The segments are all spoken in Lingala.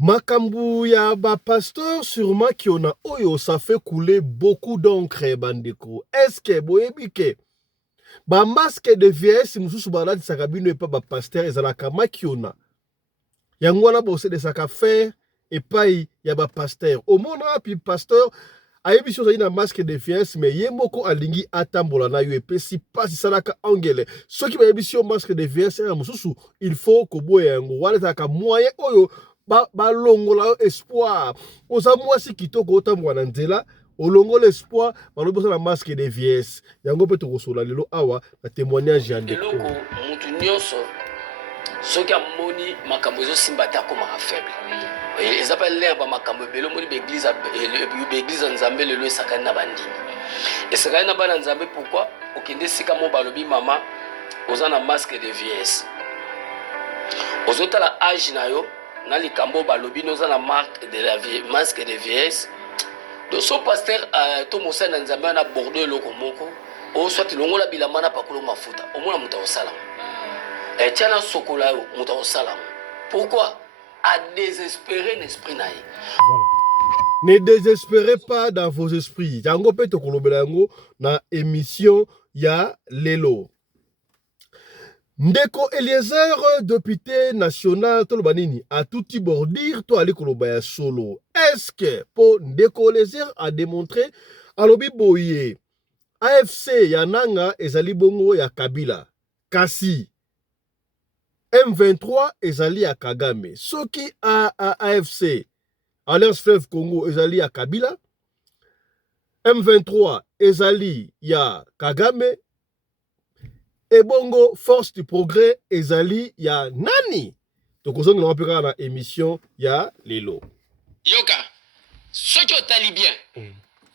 Makambu ya ba pasteur sûrement qui on a oyo ça fait couler beaucoup d'encre bandeko. Est-ce que boyebike ba masque de vieillesse mususu baladi sakabino epa ba pasteur ezalaka makiona. Yango wana bose de saka faire epai ya ba pasteur. Omona pi pasteur ayebi so na masque de vieillesse mais ye moko alingi atambola na yo epesi pasi salaka angele. Soki ba yebi so masque de vieillesse ya mususu il faut ko boya yango wana saka moyen oyo balongola espoir oza mwasi kitoko otambola na nzela olongola espoir balobi na masque de vieillesse yango mpe tokosola lelo awa na témoignage ya ndeko eloko mutu nyonso soki amoni makambo ezosimba te akomaka faible eza mpe lere bamakambo ebele omoni baeglize ya nzambe lelo esakani na bandimi esakani na bana nzambe pourkui okende esika mo balobi mama oza na masque de vieillesse ozotala age na yo na likambo balobi noza na masque de vieillesse donc so pasteur to mosali na nzambe na bordeaux eloko moko oswati longola bilamba na pakolo mafuta omona moto akosalama tia na sokola yo moto akosalama pourquoi a désespéré l'esprit na ye. Voilà. Ne désespérez pas dans vos esprits yango mpe tokolobela yango na émission ya lelo. Ndeko Eliezer, député national, toloba nini a touti bordir to ali koloba ya solo. Est-ce que pour Ndeko Eliezer a démontré alobi boye AFC ya nanga ezali bongo ya Kabila. Kasi M23 ezali ya Kagame. Soki AFC Alliance Fleuve Congo ezali ya Kabila. M23 ezali ya Kagame. Ebongo Force du Progrès ezali ya nani? Tokozongi na wapeka na émission ya lelo. Yoka, soki otali bien,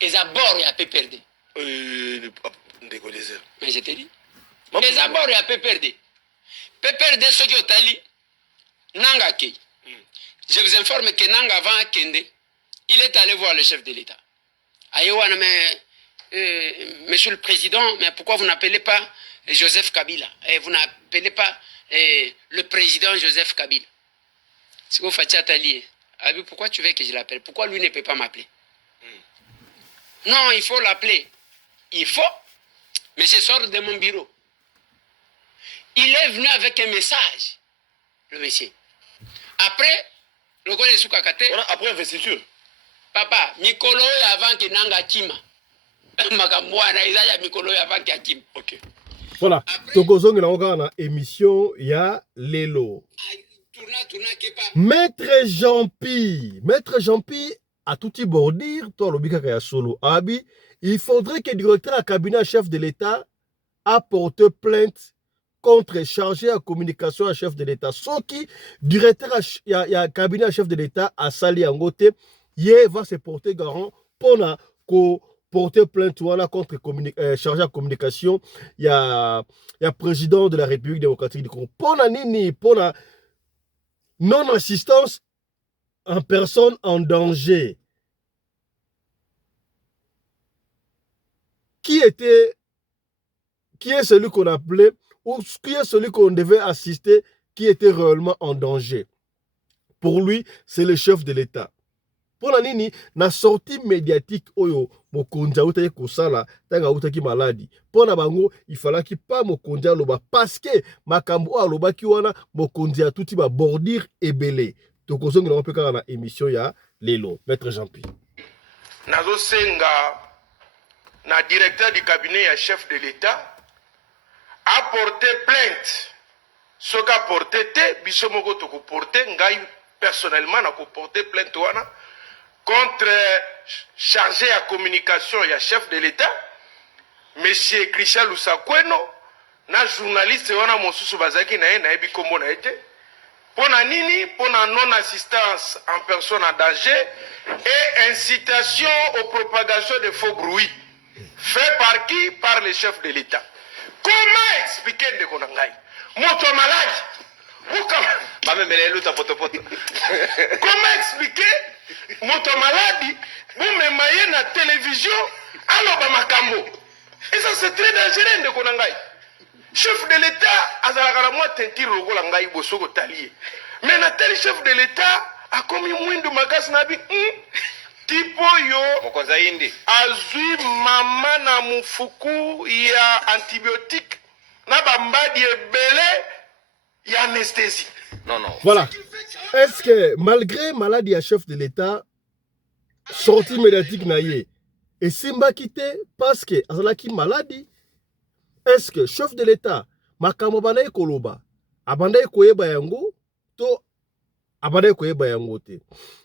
eza bord ya PPRD. Ndeko Eliezer. Mais je te dis, eza bord ya PPRD. PPRD soki otali nanga kei. Je vous informe que nanga avant Kende, il est allé voir le chef de l'État. Ayewana, mais monsieur le président, mais pourquoi vous n'appelez pas Joseph Kabila et vous n'appelez pas le président Joseph Kabila? C'est quoi Fatia Tali? Pourquoi tu veux que je l'appelle? Pourquoi lui ne peut pas m'appeler? Non, il faut l'appeler. Il faut. Mais c'est sort de mon bureau. Il est venu avec un message, le monsieur. Après, le gars de Soukakate. Après investiture. Papa, Mikolo avant que Nanga Kima. Makamboana, Isaiah Mikolo avant que Kim. Ok. Voilà. Tokozongi na oka na émission ya lelo. Maître Jean-Pi a touti bordir to lobika ya solo abi. Il faudrait que le directeur à cabinet chef de l'État apporte plainte contre chargé à communication à chef de l'État. Soki directeur à cabinet chef de l'État a sali angote, ye va se porter garant pour na ko porter plainte contre chargé à communication, il y a président de la République démocratique du Congo. Pour na nini, pour na non-assistance en personne en danger. Qui est celui qu'on appelait, ou qui est celui qu'on devait assister, qui était réellement en danger? Pour lui, c'est le chef de l'État. Pour la nini, na sortie médiatique oyo mokonzi autaki kosala tanga autaki maladi. Pour na bango, il fallait qu'il pas mokonzi aloba parce que makambo aloba ki wana mokonzi a touti ba bordir ebele. Tokozongi na opeka na émission ya lelo. Maître Jean-Pi. Nazo senga na directeur du cabinet ya chef de l'État a porté plainte. Soka porté te biso moko to ko porter ngai personnellement na ko porter plainte wana contre chargé à communication et chef de l'État, monsieur Christian Lusakweno, na journaliste wana mosusu bazaki na ye na yebi kombo na ete, pona nini, pona non-assistance en personne en danger et incitation aux propagations de faux bruits. Fait par qui? Par le chef de l'État. Comment expliquer de Konangai? Moto malade. Comment expliquer moto malade? Vous me maillez na télévision, alors makambo. Et ça c'est très dangereux de Konangai. Chef de l'État, azalaka la moi tentir logo langai bosoko talier. Mais na tel chef de l'État, akomi mwindu makasi na bi tipo yo mokonza indi azwi mama na mufuku ya antibiotique na bambadi ebele ya anesthésie. non Voilà. Est-ce que malgré maladie à chef de l'État, sortie médiatique naïe, et Simba quitté parce que azalaki maladie, est-ce que chef de l'État, makamobana ekoloba, abanda ekoyeba yango, to abanda ekoyeba yango te?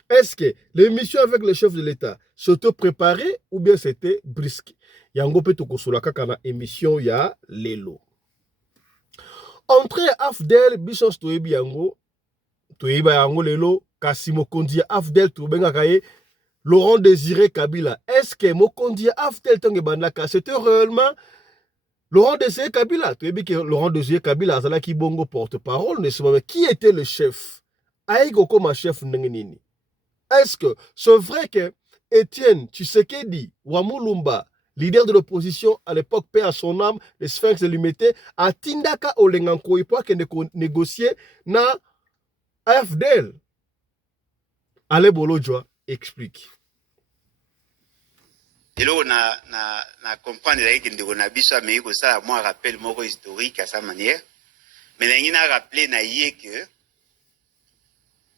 Est-ce que l'émission avec le chef de l'État s'était préparée ou bien c'était brisque? Yango pe tokosola kaka na émission ya lelo. Entre Afdel Bisos toyebi yango, toyeba yango lelo, kasi mokonzi Afdel tobenga kaye Laurent Désiré Kabila. Est-ce que mokonzi Afdel tangue bandaka c'était réellement Laurent Désiré Kabila? Toyebi que Laurent Désiré Kabila azalaki bongo porte-parole, ne sais qui était le chef? Aïgo comme chef ndengenini. Est-ce que c'est vrai que Étienne Tshisekedi Wamulumba, leader de l'opposition à l'époque, paix à son âme, le Sphinx de l'Humité, a tindaka Olenganko pour négocier na AFDL? Ale Bolojwa explique. Et là, on a comprendre que on a biso mais que ça moi rappel moko historique à sa manière. Mais on a rappelé naïe que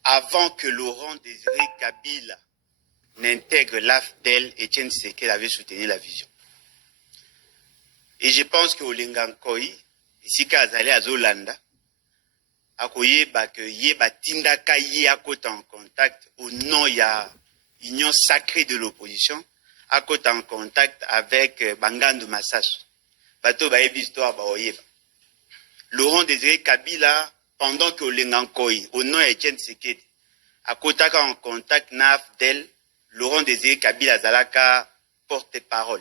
avant que Laurent Désiré Kabila n'intègre l'AFDEL, Étienne Tshisekedi avait soutenu la vision. Et je pense que Olengankoi, ici Kazale à Zolanda, a koyeba que yeba tindaka ye à côté en contact au nom il y a union sacrée de l'opposition, à côté en contact avec Bangandu Massas. Bato ba histoire ba oyeba. Laurent Désiré Kabila pendant que Olengankoi au nom Étienne Tshisekedi à côté en contact n'AFDEL, Laurent Désiré Kabila Zalaka porte-parole.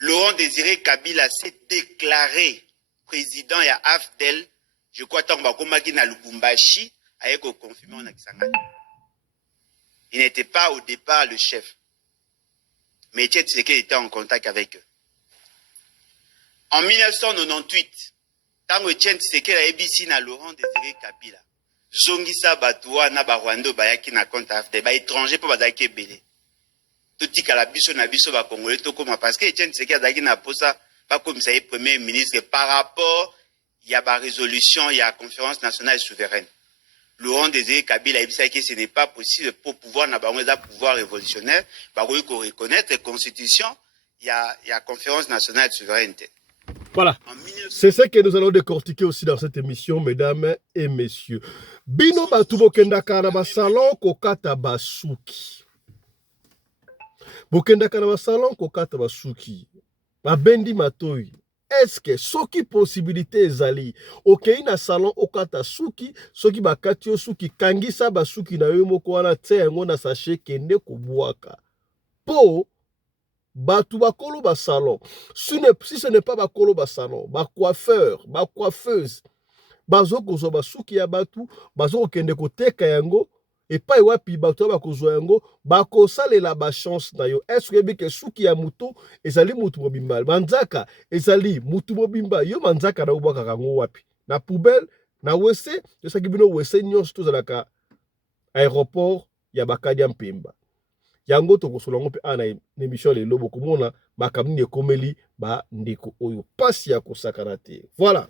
Laurent Désiré Kabila s'est déclaré président et à AFDEL, je crois tant que na Lubumbashi, avec au confirmé en Akisangani. Il n'était pas au départ le chef. Mais Étienne Tshisekedi était en contact avec eux. En 1998, tant que Étienne Tshisekedi a ébissi na Laurent Désiré Kabila, Zongisa Batoua na Barwando Bayaki na compte AFDEL, ba étranger pour Bazaki Belé. Tout tika la biso na biso ba Congolais to comme parce que Étienne Tshisekedi a daki na posa pas comme ça premier ministre par rapport il y a ba résolution il y a conférence nationale souveraine. Laurent Désiré Kabila il dit que ce n'est pas possible pour pouvoir na ba pouvoir révolutionnaire ba ko reconnaître la constitution il y a conférence nationale souveraine. Voilà. C'est ce que nous allons décortiquer aussi dans cette émission, mesdames et messieurs. Bino batubo kendaka na ba salon kokata basuki. Bokendaka na ba salon kokata basuki. Babendi matoi. Est-ce que soki possibilité ezali okei na salon okata suki soki bakati yo suki kangisa basuki na yo moko wana tia yango na sachet kende kobwaka. Po batu bakolo ba salon. Si ce n'est pas bakolo ba salon, ba coiffeur, ba coiffeuse, bazo kozo basuki ya batu, bazo kende koteka yango et pas wapi batu ba kozo yango, ba kosalela ba chance na yo. Est-ce que bike suki ya muto ezali mutu mobimba, manzaka ezali mutu mobimba, yo manzaka na ubaka kango wapi? Na poubelle, na wese, yo sakibino wese nyonso tozalaka aéroport ya Bakadia Mpemba. Yango to kosolongo pe ana émission le lobo komona makamni ekomeli ba ndeko oyo pasi ya kosakana te. Voilà.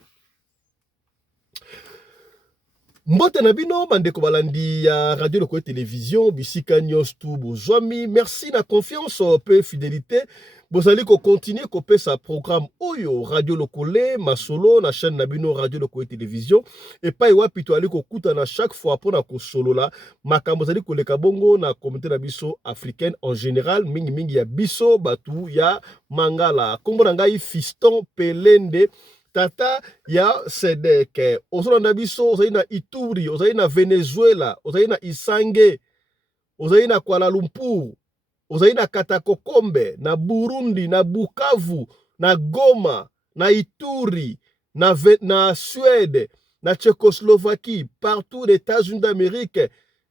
Mbote na bino bandeko balandi ya radio Lokoye télévision bisika nyos tu bozwami. Merci na confiance pe fidélité. Bozali ko continuer ko pe sa programme oyo radio Lokoye masolo na chaîne na bino radio Lokoye télévision et pa wapi to ali ko kuta na chaque fois pour na ko solo la makambo zali ko leka bongo na communauté na biso africaine en général mingi ya biso batu ya mangala kombo na ngai Fiston Pelende tata ya Sedeke ozolanda biso ozali na Ituri ozali na Venezuela ozali na Isange ozali na Kuala Lumpur ozali na Katakokombe na Burundi na Bukavu na Goma na Ituri na Suède na Tchécoslovaquie partout les États-Unis d'Amérique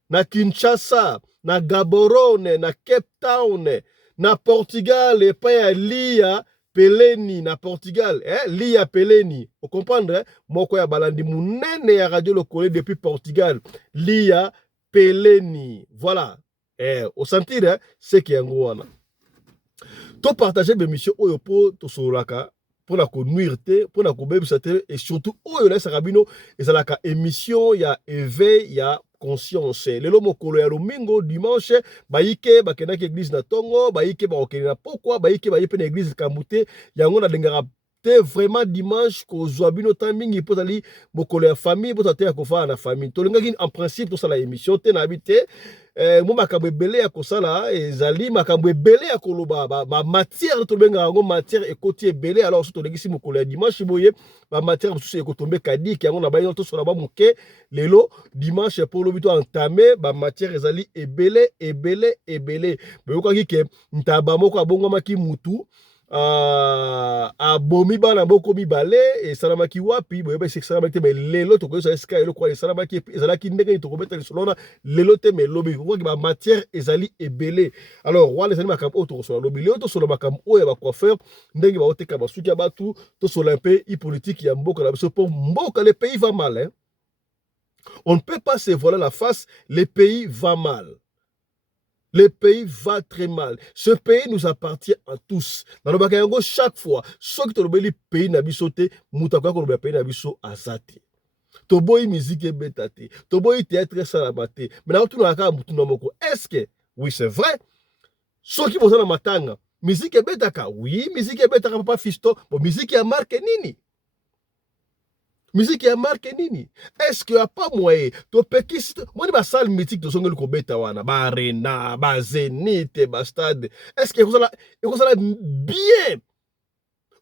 na Kinshasa na Gaborone na Cape Town na Portugal epai ya Lia peleni na Portugal, lia peleni, vous comprenez, moko ya balandi munene ya radio lokole depuis Portugal, lia peleni, voilà, au sentir, c'est qui est en gros, to partager mes missions oyo po to solaka pour la nuire pour la et surtout oyo la sarabino ezalaka émission ya éveil ya conscience lelo mokolo ya domingo dimanche bayike bakendaki église na tongo bayike bakokende na pokwa bayike bayepe na église Kambute yango na dengara te vraiment dimanche kozwa bino temps mingi po tali mokolo ya famille po tateya kofala na famille tolingaki en principe to sala émission te na habité mo makambo ebele ya kosala ezali makambo ebele ya koloba ba matière to benga yango matière ekoti ebele alors so tolengisi mokolo ya dimanche boye ba matière mosusu ekotombe kadi yango na bayo to sola ba moke lelo dimanche pour lobi to entamé ba matière ezali ebele boyokaki ke ntaba moko abongwamaki mutu abomi bana boko mibale et salamaki wapi boyeba salamaki te lelo to ko so eska elo kwa salamaki ezalaki ndenge to ko beta solona lelo te me lobi ko ba matière ezali ebele alors wale ezali makambo to so lobi lelo to so makambo oya ba coiffeur ndenge ba oteka basuki abatu to so la pays politique ya mboka na biso pour mboka le pays va mal hein? On ne peut pas se voiler la face, le pays va mal. Le pays va très mal. Ce pays nous appartient à tous. Dans le Bakayango, chaque fois, ceux qui ont le pays n'abisote, moutaka ko le pays n'abiso azate. Toboy musique et bétate. Toboy théâtre salamate. Mais là, tout le monde est-ce que, oui, c'est vrai, ceux qui vont dans matanga, musique et bétaka, oui, musique et bétaka, papa fisto, bon, musique et marque nini. Musique ya marque nini? Est-ce qu'il n'y a pas moyen? To pekiste, moi ba salle mythique de songel ko beta wana, ba arena, ba Zénith, ba stade. Est-ce que vous allez bien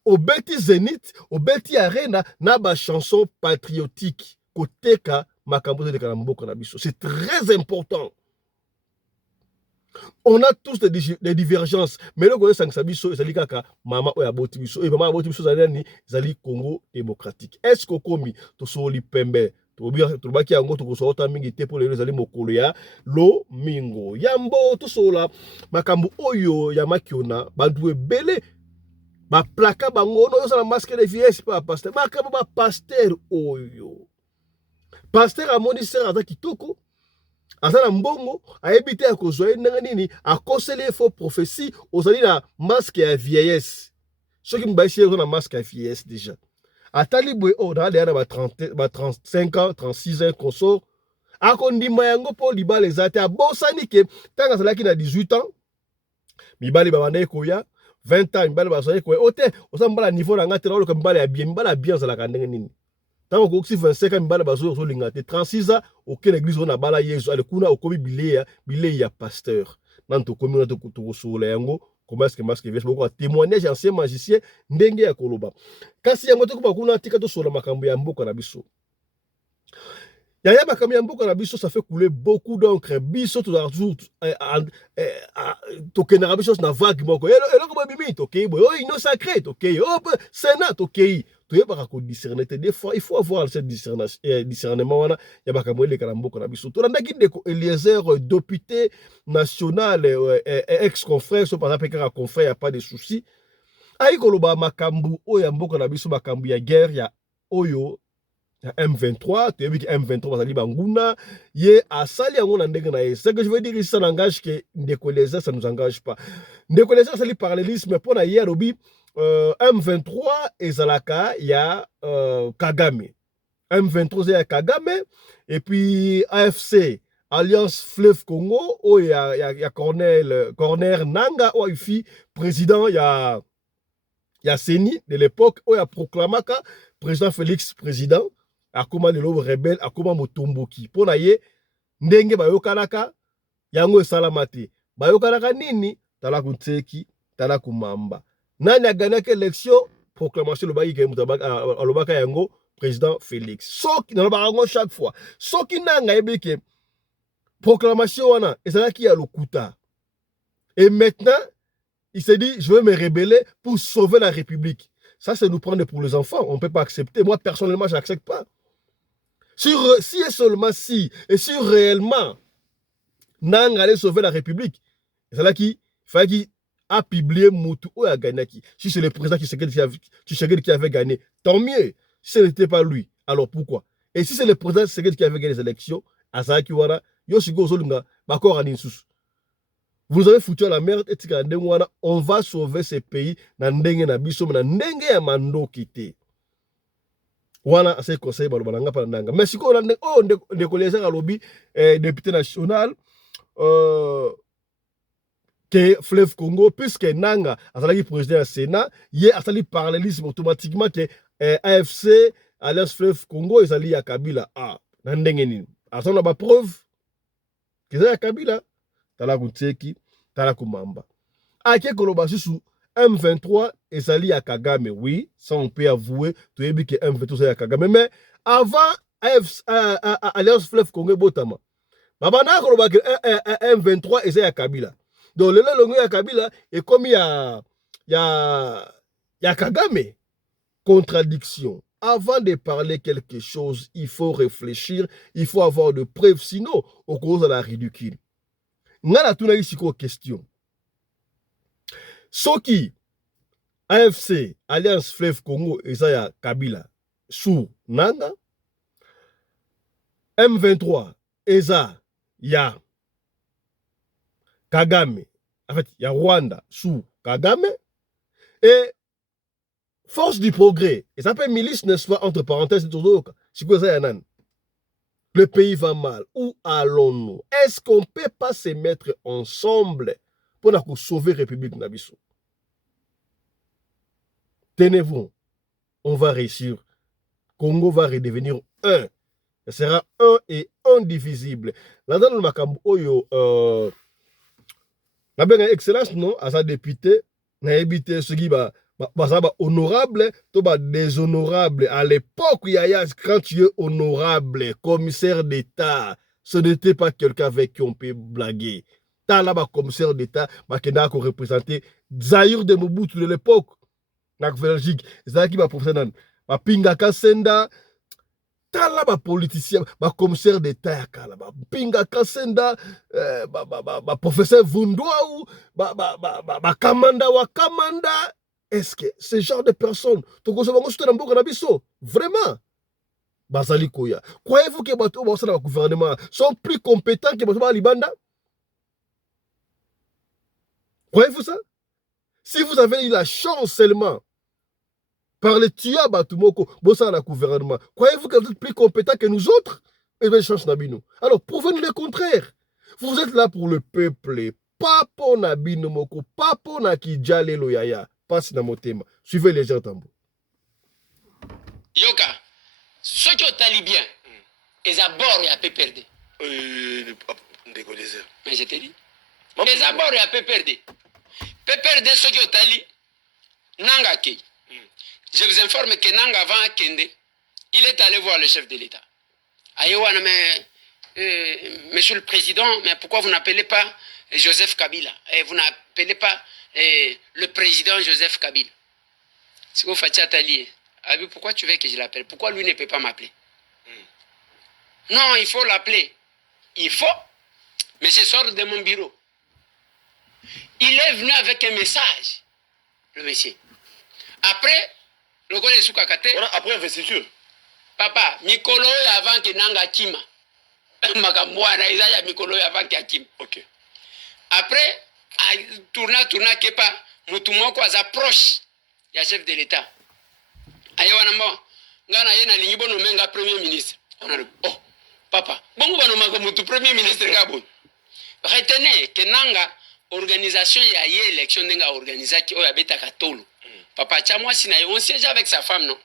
au beti Zénith, au beti arena na ba chanson patriotique côté ka makambo de kalambo na biso. C'est très important. On a tous des divergences, mais le Congo Sansabiso, ils kaka maman oya botibiso, et maman botibiso zali zali Congo démocratique. Est-ce que komi to soli pembe to baki yango to so ta mingi te pour les zali mokolo ya lo mingo. Yambo to sola makambo oyo ya makiona bandu ebele ba plaka bango no yo masque de vieillesse pa pasteur. Makambo ba pasteur oyo. Pasteur amoni sera ata kitoko. Azana mbongo aebite ya kozwa ndanga nini akosele faux prophétie ozali na masque ya vieillesse soki mbaisi yo na masque ya vieillesse déjà atali boy o na ba 35 ans 36 ans consort akondima yango po libale zate abosani ke tanga zalaki na 18 ans mibali ba banda koya 20 ans mibali ba zali koya ote osambala niveau na ngate na lo mbala ya bien zalaka ndenge nini. Tant que 25 ans, mbala bazo so lingate 36 ans auquel église on a bala yesu ale kuna okomi bilé ya pasteur nanto komi na to sola yango comment est-ce que masque vient beaucoup témoignage ancien magicien ndenge ya koloba kasi yango to ko kuna tika to sola makambo ya mboka na biso ya makambo ya mboka na biso ça fait couler beaucoup d'encre biso to toujours to kenara biso na vague moko elo ko bimi to kei boy oh ino sacré to kei oh sénat to kei. Des fois, il faut avoir ce discernement. Il y a makambo le kalambo na biso. To ndaki ndeko Eliezer député national ex-confrère so par exemple ka confrère y a pas de souci. Ai koloba makambo oyo mboka na biso makambo ya guerre ya oyo ya M23, tu as vu que M23 bazali banguna ye asali yango na ndenge na ye. Ce que je veux dire ici ça n'engage que ndeko Eliezer, ça nous engage pas. Ndeko Eliezer c'est le parallélisme pour na hier obi M23 ezalaka ya Kagame. M23 ya Kagame et puis AFC Alliance Fleuve Congo o ya Corner Nanga o ifi président ya Seni de l'époque o ya proclamaka président Félix président akoma lelo rebelle akoma motomboki pona ye ndenge bayokanaka yango esalamate bayokanaka nini tala kutseki tala kumamba. Nani a gagné l'élection, proclamation le bail alobaka yango président Félix. So qui dans le chaque fois. So qui n'a ngayebeke proclamation wana ezala ki ya lokuta. Et maintenant, il s'est dit je vais me rebeller pour sauver la République. Ça c'est nous prendre pour les enfants, on ne peut pas accepter. Moi personnellement, je n'accepte pas. Si et seulement si et si réellement n'a allait sauver la République. Ezala ki faki a publié Moutou ou a gagné qui. Si c'est le président qui avait gagné, tant mieux. Si ce n'était pas lui, alors pourquoi? Et si c'est le président qui avait gagné les élections, Azaki Wana, Yoshiko Zolunga, Bakor Aninsus. Vous avez foutu à la merde et on va sauver ces pays dans Ndenge na biso na Ndenge ya mando kité. Wana c'est conseil balobanga pa ndanga. Mais si on a de collègues à lobby député national que Fleuve Congo puisque Nanga azalaki président du Sénat, il a sali parallélisme automatiquement que AFC Alliance Fleuve Congo ezali ya Kabila ah na ndenge nini. Azona ba preuve que ça ya Kabila tala kutseki tala kumamba. Ake koloba sous M23 ezali ya Kagame, oui, ça on peut avouer, tu as dit que M23 c'est ya Kagame, mais avant Alliance Fleuve Congo Botama, babana koloba que M23 ezali ya Kabila. Donc le longo ya Kabila est comme ya Kagame. Contradiction. Avant de parler quelque chose, il faut réfléchir, il faut avoir de preuves, sinon on cause à la ridicule. Nana tuna ici quoi question. Soki AFC Alliance Fleuve Congo ezaya Kabila sous Nanga M23 eza ya Kagame en fait ya Rwanda sous Kagame et Force du progrès et ça s'appelle milice n'est-ce pas entre parenthèses le pays va mal, où allons-nous? Est-ce qu'on ne peut pas se mettre ensemble pour sauver la République Nabiso? Tenez-vous, on va réussir. Congo va redevenir un. Ce sera un et indivisible. Là-dedans, le Makambo Oyo, la belle excellence, non, à sa députée, n'a évité ce qui va honorable, to ba déshonorable. À l'époque, quand tu es honorable, commissaire d'État, ce n'était pas quelqu'un avec qui on peut blaguer. T'as là-bas commissaire d'État, qui n'a qu'à représenter Zaïre de Mobutu de l'époque. La Belgique, c'est qui va professeur ma Pinga Kasenda, t'as là-bas politicien, ma commissaire d'État, Pinga Kasenda, professeur Vundouaou, Kamanda wa Kamanda. Est-ce que ce genre de personnes, vraiment, Bazali Koya, croyez-vous que le gouvernement sont plus compétents que les Libanda? Croyez-vous ça? Si vous avez eu la chance seulement par le Tia Batumoko, le gouvernement, croyez-vous que vous êtes plus compétents que nous autres? Et bien, chance Nabino. Alors, prouvez-nous le contraire. Vous êtes là pour le peuple, pas pour Nabino Moko, pas pour Nakidjale Loyaya. Passe dans mon thème. Suivez les gens tambour. Yoka, ce qui est talibien, les abords et à peu perdu. Mais je te dis, les abords et à peu perdu. Peu perdu ce qui est tali, Nanga Kei. Je vous informe que Nanga avant Kende, il est allé voir le chef de l'État. Ayowana, mais monsieur le président, mais pourquoi vous n'appelez pas Joseph Kabila? Et vous n'appelez pas le président Joseph Kabila? C'est quoi Fatia Tali? Pourquoi tu veux que je l'appelle? Pourquoi lui ne peut pas m'appeler? Non, il faut l'appeler. Il faut. Mais c'est sort de mon bureau. Il est venu avec un message, le monsieur. Après, le gars de Soukakate. Après investiture. Papa, Mikolo avant que Nanga Kima. Makamouana, Isaya Mikolo avant que Kima. Ok. Après, tourna Kepa, Moutoumoko approche. Il y a chef de l'État. Ayewana mo, ngana yena lingibo no menga premier ministre. On a oh, papa, bongo bano maka mutu premier ministre gabo. Retenez que nanga organisation ya ye élection ndenga organisa ki oya beta katolo. Papa chamwa sina on siège avec sa femme non.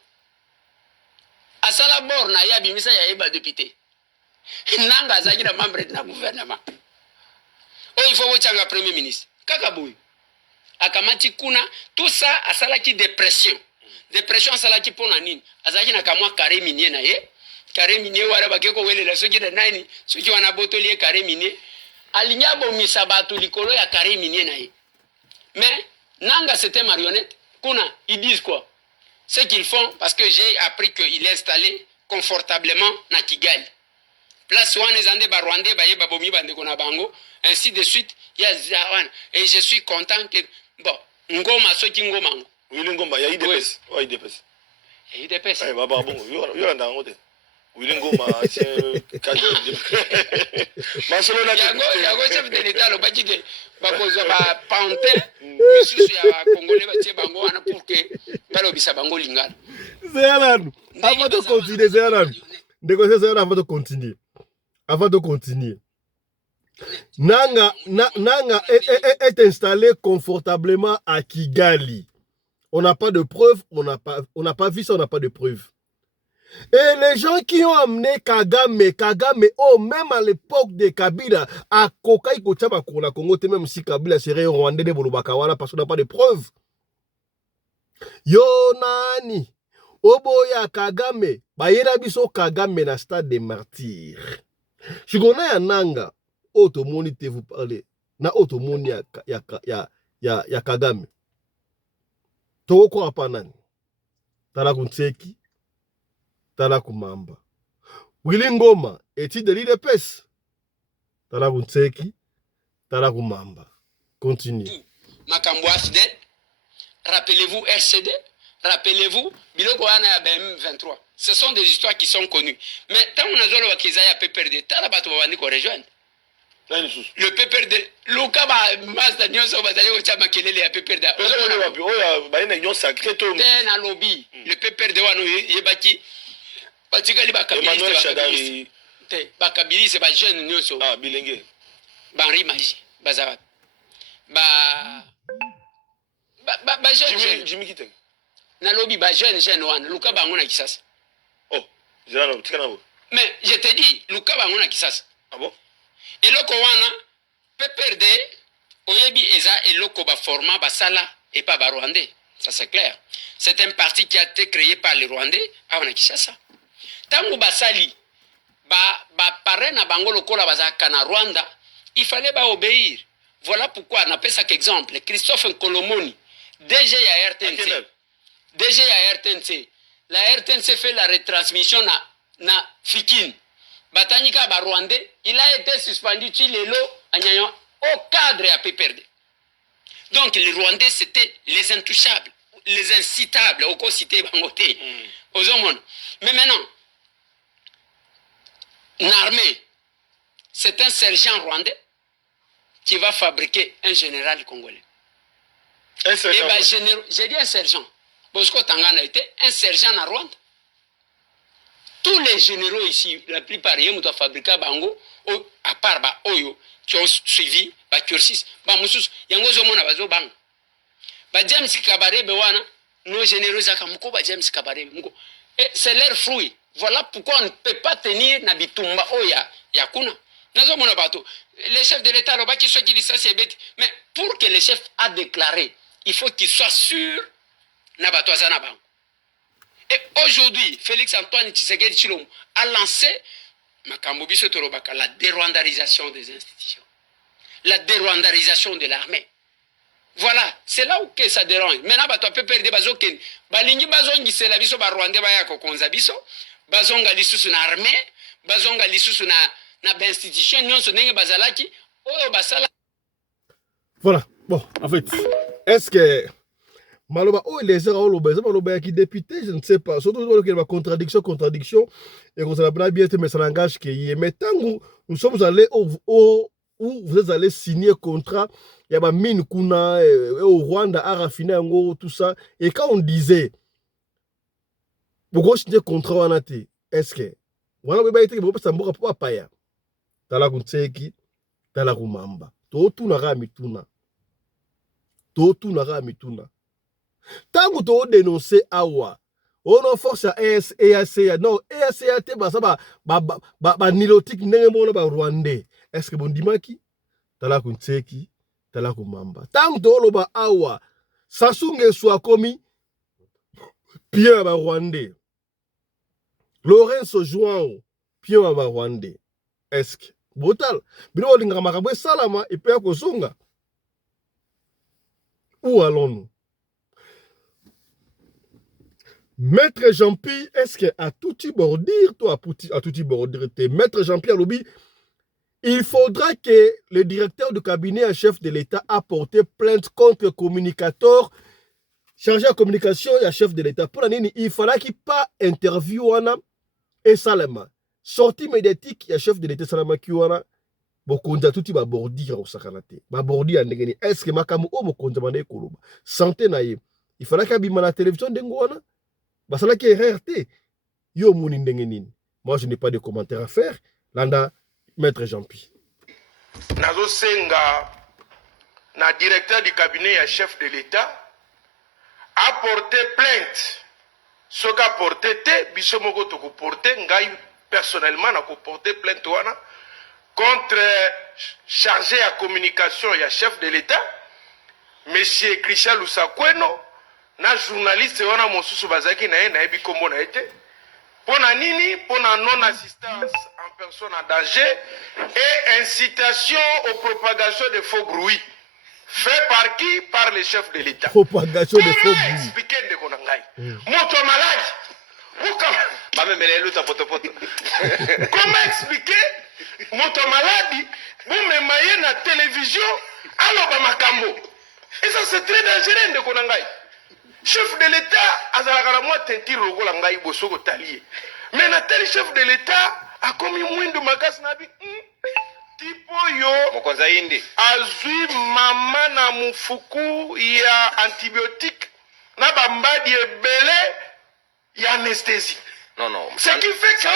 Asala bor na ya bimisa ya eba député. Nanga zaki na membre de la gouvernement. Oh il faut wochanga premier ministre. Kaka boy. Akamati kuna tout ça asala ki dépression. Dépression asala ki pona nini? Azaki na kamwa carré minier na ye. Carré minier wala bakeko wele la soki de nani, soki wana botolier carré minier. Alinya bo misabatu likolo ya carré minier na ye. Mais Nanga c'était marionnette. Kuna ils disent quoi? Ce qu'ils font parce que j'ai appris qu'il est installé confortablement na Kigali. Place wana zande ba Rwandais ba ye babomi bande kona bango ainsi de suite. Et je suis content que Bon, ngoma soki ngoma ngo. Oui, ngoma, il y a eu des pèses. Ouais, il y a eu des pèses. Ouais, bah bon, il y a un angle. Oui, ngoma, c'est Barcelona. Yago chef de l'état le baki ke bakozo ba pantin misusu ya congolais ba tie bango wana pour que balobisa bango lingala. Zélan, avant de continuer, Zélan. Négocier Zélan avant de continuer. Avant de continuer. Nanga est installé confortablement à Kigali. On n'a pas de preuves, on n'a pas vu ça, on n'a pas de preuves. Et les gens qui ont amené Kagame, oh, même à l'époque de Kabila, à Kokai Kochaba Congo, même si Kabila serait rwandais de Bolobakawala, parce qu'on n'a pas de preuves. Yonani, Oboya Kagame, Bayena biso Kagame na stade des martyrs. Je connais un nanga, Otomoni te vous parler, na Otomoni ya Kagame. Toko apanani, Tala Kunseki, Tala Kumamba. Willy Ngoma, est-il de l'IDPS? Tala Kunseki, Tala Kumamba. Continue. Makambo Afdel, rappelez-vous RCD, rappelez-vous Biloko Wana ya BM23. Ce sont des histoires qui sont connues. Mais tant on a zolo wa Kizaya PPRD, Tala bato bandi ko rejoindre. Le PPRD, Luka ba Mazda nyonso bazali ko chama kelele ya PPRD. Oya ba ina nyon sacré to. Tena lobby, le PPRD wano yebaki Patikali bakabiliste te bakabiliste ba jeune nyonso. Ah bilenge. Banri Maji bazaba. Ba jeune Jimmy Kiteng. Na lobby ba jeune wana Luka bango na Kisasa. Oh, zana tikana bo. Mais je te dis Luka bango na Kisasa. Ah bon? Eloko wana PPRD oyebi eza eloko ba format ba sala et pas ba rwandais. Ça c'est clair. C'est un parti qui a été créé par les Rwandais à Kinshasa. Tangu basali ba parena bango lokola bazaka na Rwanda, il fallait ba obéir. Voilà pourquoi on appelle ça qu'exemple. Christophe Nkolomoni, DG à RTNC. DG à RTNC. La RTNC fait la retransmission na Fikin. Batanika ba Rwandais, il a été suspendu tu lelo au cadre à PPRD. Donc les Rwandais c'était les intouchables, les incitables, au co cité bangoté. Aux hommes. Mais maintenant l'armée, c'est un sergent rwandais qui va fabriquer un général congolais. Un sergent. J'ai dit un sergent. Bosco Tangana était un sergent en Rwanda. Tous les généraux ici, la plupart, ils doivent fabriquer bango, à part Oyo, qui ont suivi cursus. Yango Zomona Bazo Bang. James Kabare Bewana, nos généraux Zakamuko, James Kabare. C'est leur fruit. Voilà pourquoi on ne peut pas tenir Nabitumba Oya Yakuna. Les chefs de l'État, mais pour que le chef a déclaré, il faut qu'il soit sûr Nabatouazanaban. Et aujourd'hui, Félix Antoine Tshisekedi Tshilombo a lancé la dérwandarisation des institutions, la dérwandarisation de l'armée. Voilà, c'est là où que ça dérange. Maintenant, tu peux perdre des bazoken. Balingi bazongi c'est la biso ba Rwanda ba yako konza biso. Bazonga lisusu na armée, bazonga lisusu na institution nyonso ndenge bazalaki oyo basala. Voilà. Bon, en fait, est-ce que Maloba, oh, les gens, Maloba qui député, je ne sais pas. Surtout qu'il y a contradiction, et qu'on s'en a bien été, mais ça n'engage qu'il y ait. Mais tant que nous sommes allés où vous êtes allés signer contrat, il y a mine kuna, au Rwanda, à raffiner en gros, tout ça. Et quand on disait, pourquoi signer contrat en athée, est-ce que, voilà, vous avez été, vous avez été, pas paya. Tala kunseki, tala kumamba. Totu nara mituna. Tango to dénoncer awa, on a force à EACA, non, EACA te basa ba nilotique ndenge mona ba Rwandais. Est-ce que bon dimaki? Tala kunseki, tala kumamba. Tango to loba awa, Sasunge soit commis, Pierre ba Rwandais. Lorenzo Joao, Pierre ba Rwandais. Est-ce que brutal? Bino linga makabwe salama et puis akozonga. Où allons-nous? Maître Jean-Pierre, est-ce que à tout bordir, toi, à tout bordir, Maître Jean-Pierre Lobby, Il faudra que le directeur du cabinet en chef de l'État a porté plainte contre le communicateur chargé de communication et chef de l'État. Pour l'année, il fallait qu'il n'y ait pas interview et Salama. Sortie médiatique, il y a chef de l'État Salama qui wana. Bokonza tuti ba bordi au sakanate. Ba bordi en ndengeni. Est-ce que makamu o mokonza mane koloba. Santé na ye. Il fallait qu'il y ait la télévision d'engwana. Bah ça là qui est RRT. Yo muni ndengeni. Moi je n'ai pas de commentaires à faire. Landa Maître Jean-Pi. Nazo senga na directeur du cabinet et chef de l'État a porté plainte. Ce qu'a porté te biso moko to ko porter ngai personnellement na ko porter plainte wana contre chargé à communication et chef de l'État monsieur Christian Lusakweno na journaliste wana mosusu bazaki na ye na yebi kombo na ete pona nini pona non assistance en personne en danger et incitation aux propagations de faux bruits fait par qui? Par le chef de l'État. Propagation de faux bruits. Expliquer de Konangai. Moto malade. Comment expliquer moto malade? Vous me maillez na télévision alors ba makambo. Et ça c'est très dangereux de Konangai. Chef de l'État azalaka na moi tenti rogola ngai bosoko talier. Mais na tel chef de l'État a commis mwindu makasi na bi. Tipo yo Mokonzaindi azui mama na mufuku ya antibiotique na bambadi ebele ya anesthésie. Non, non. Ce qui fait que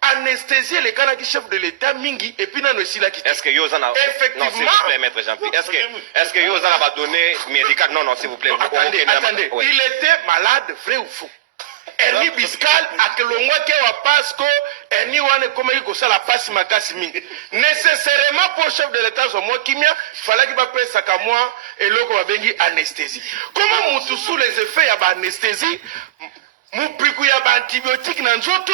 anesthésie le kana ki chef de l'État mingi et puis na no sila ki. Est-ce que Yozana effectivement. Non, s'il vous plaît, maître Jean-Pierre. Est-ce que Yozana va donner médical? Non, non, s'il vous plaît. Attendez. Oui. Il était malade, vrai ou faux? Erni Biscal akelongwa ke wa Pasco erni wane comme iko sala passe makasi mingi. Nécessairement pour chef de l'État so moi kimia, fallait qu'il va prendre ça comme moi et loko va bengi anesthésie. Comment mutu sous les effets ya ba anesthésie, mupriku ya ba antibiotique na nzoto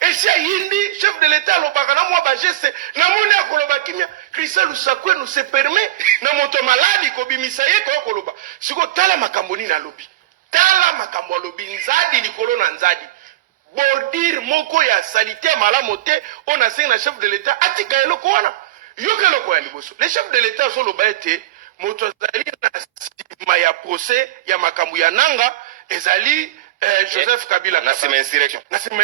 et si yindi chef de l'État lo bakana moi ba geste na moni akoloba kimia, Christian Lusakwenu se permet na moto malade ko bimisa ye ko koloba. Siko tala makamboni na lobi. Tala makambo lobi nzadi likolo na nzadi bordir moko ya salite malamu te on a na chef de l'État atika eloko wana yoka eloko ya liboso le chef de l'État zo loba ete moto zali na sima ya procès ya makambo ya nanga ezali Joseph Kabila na sima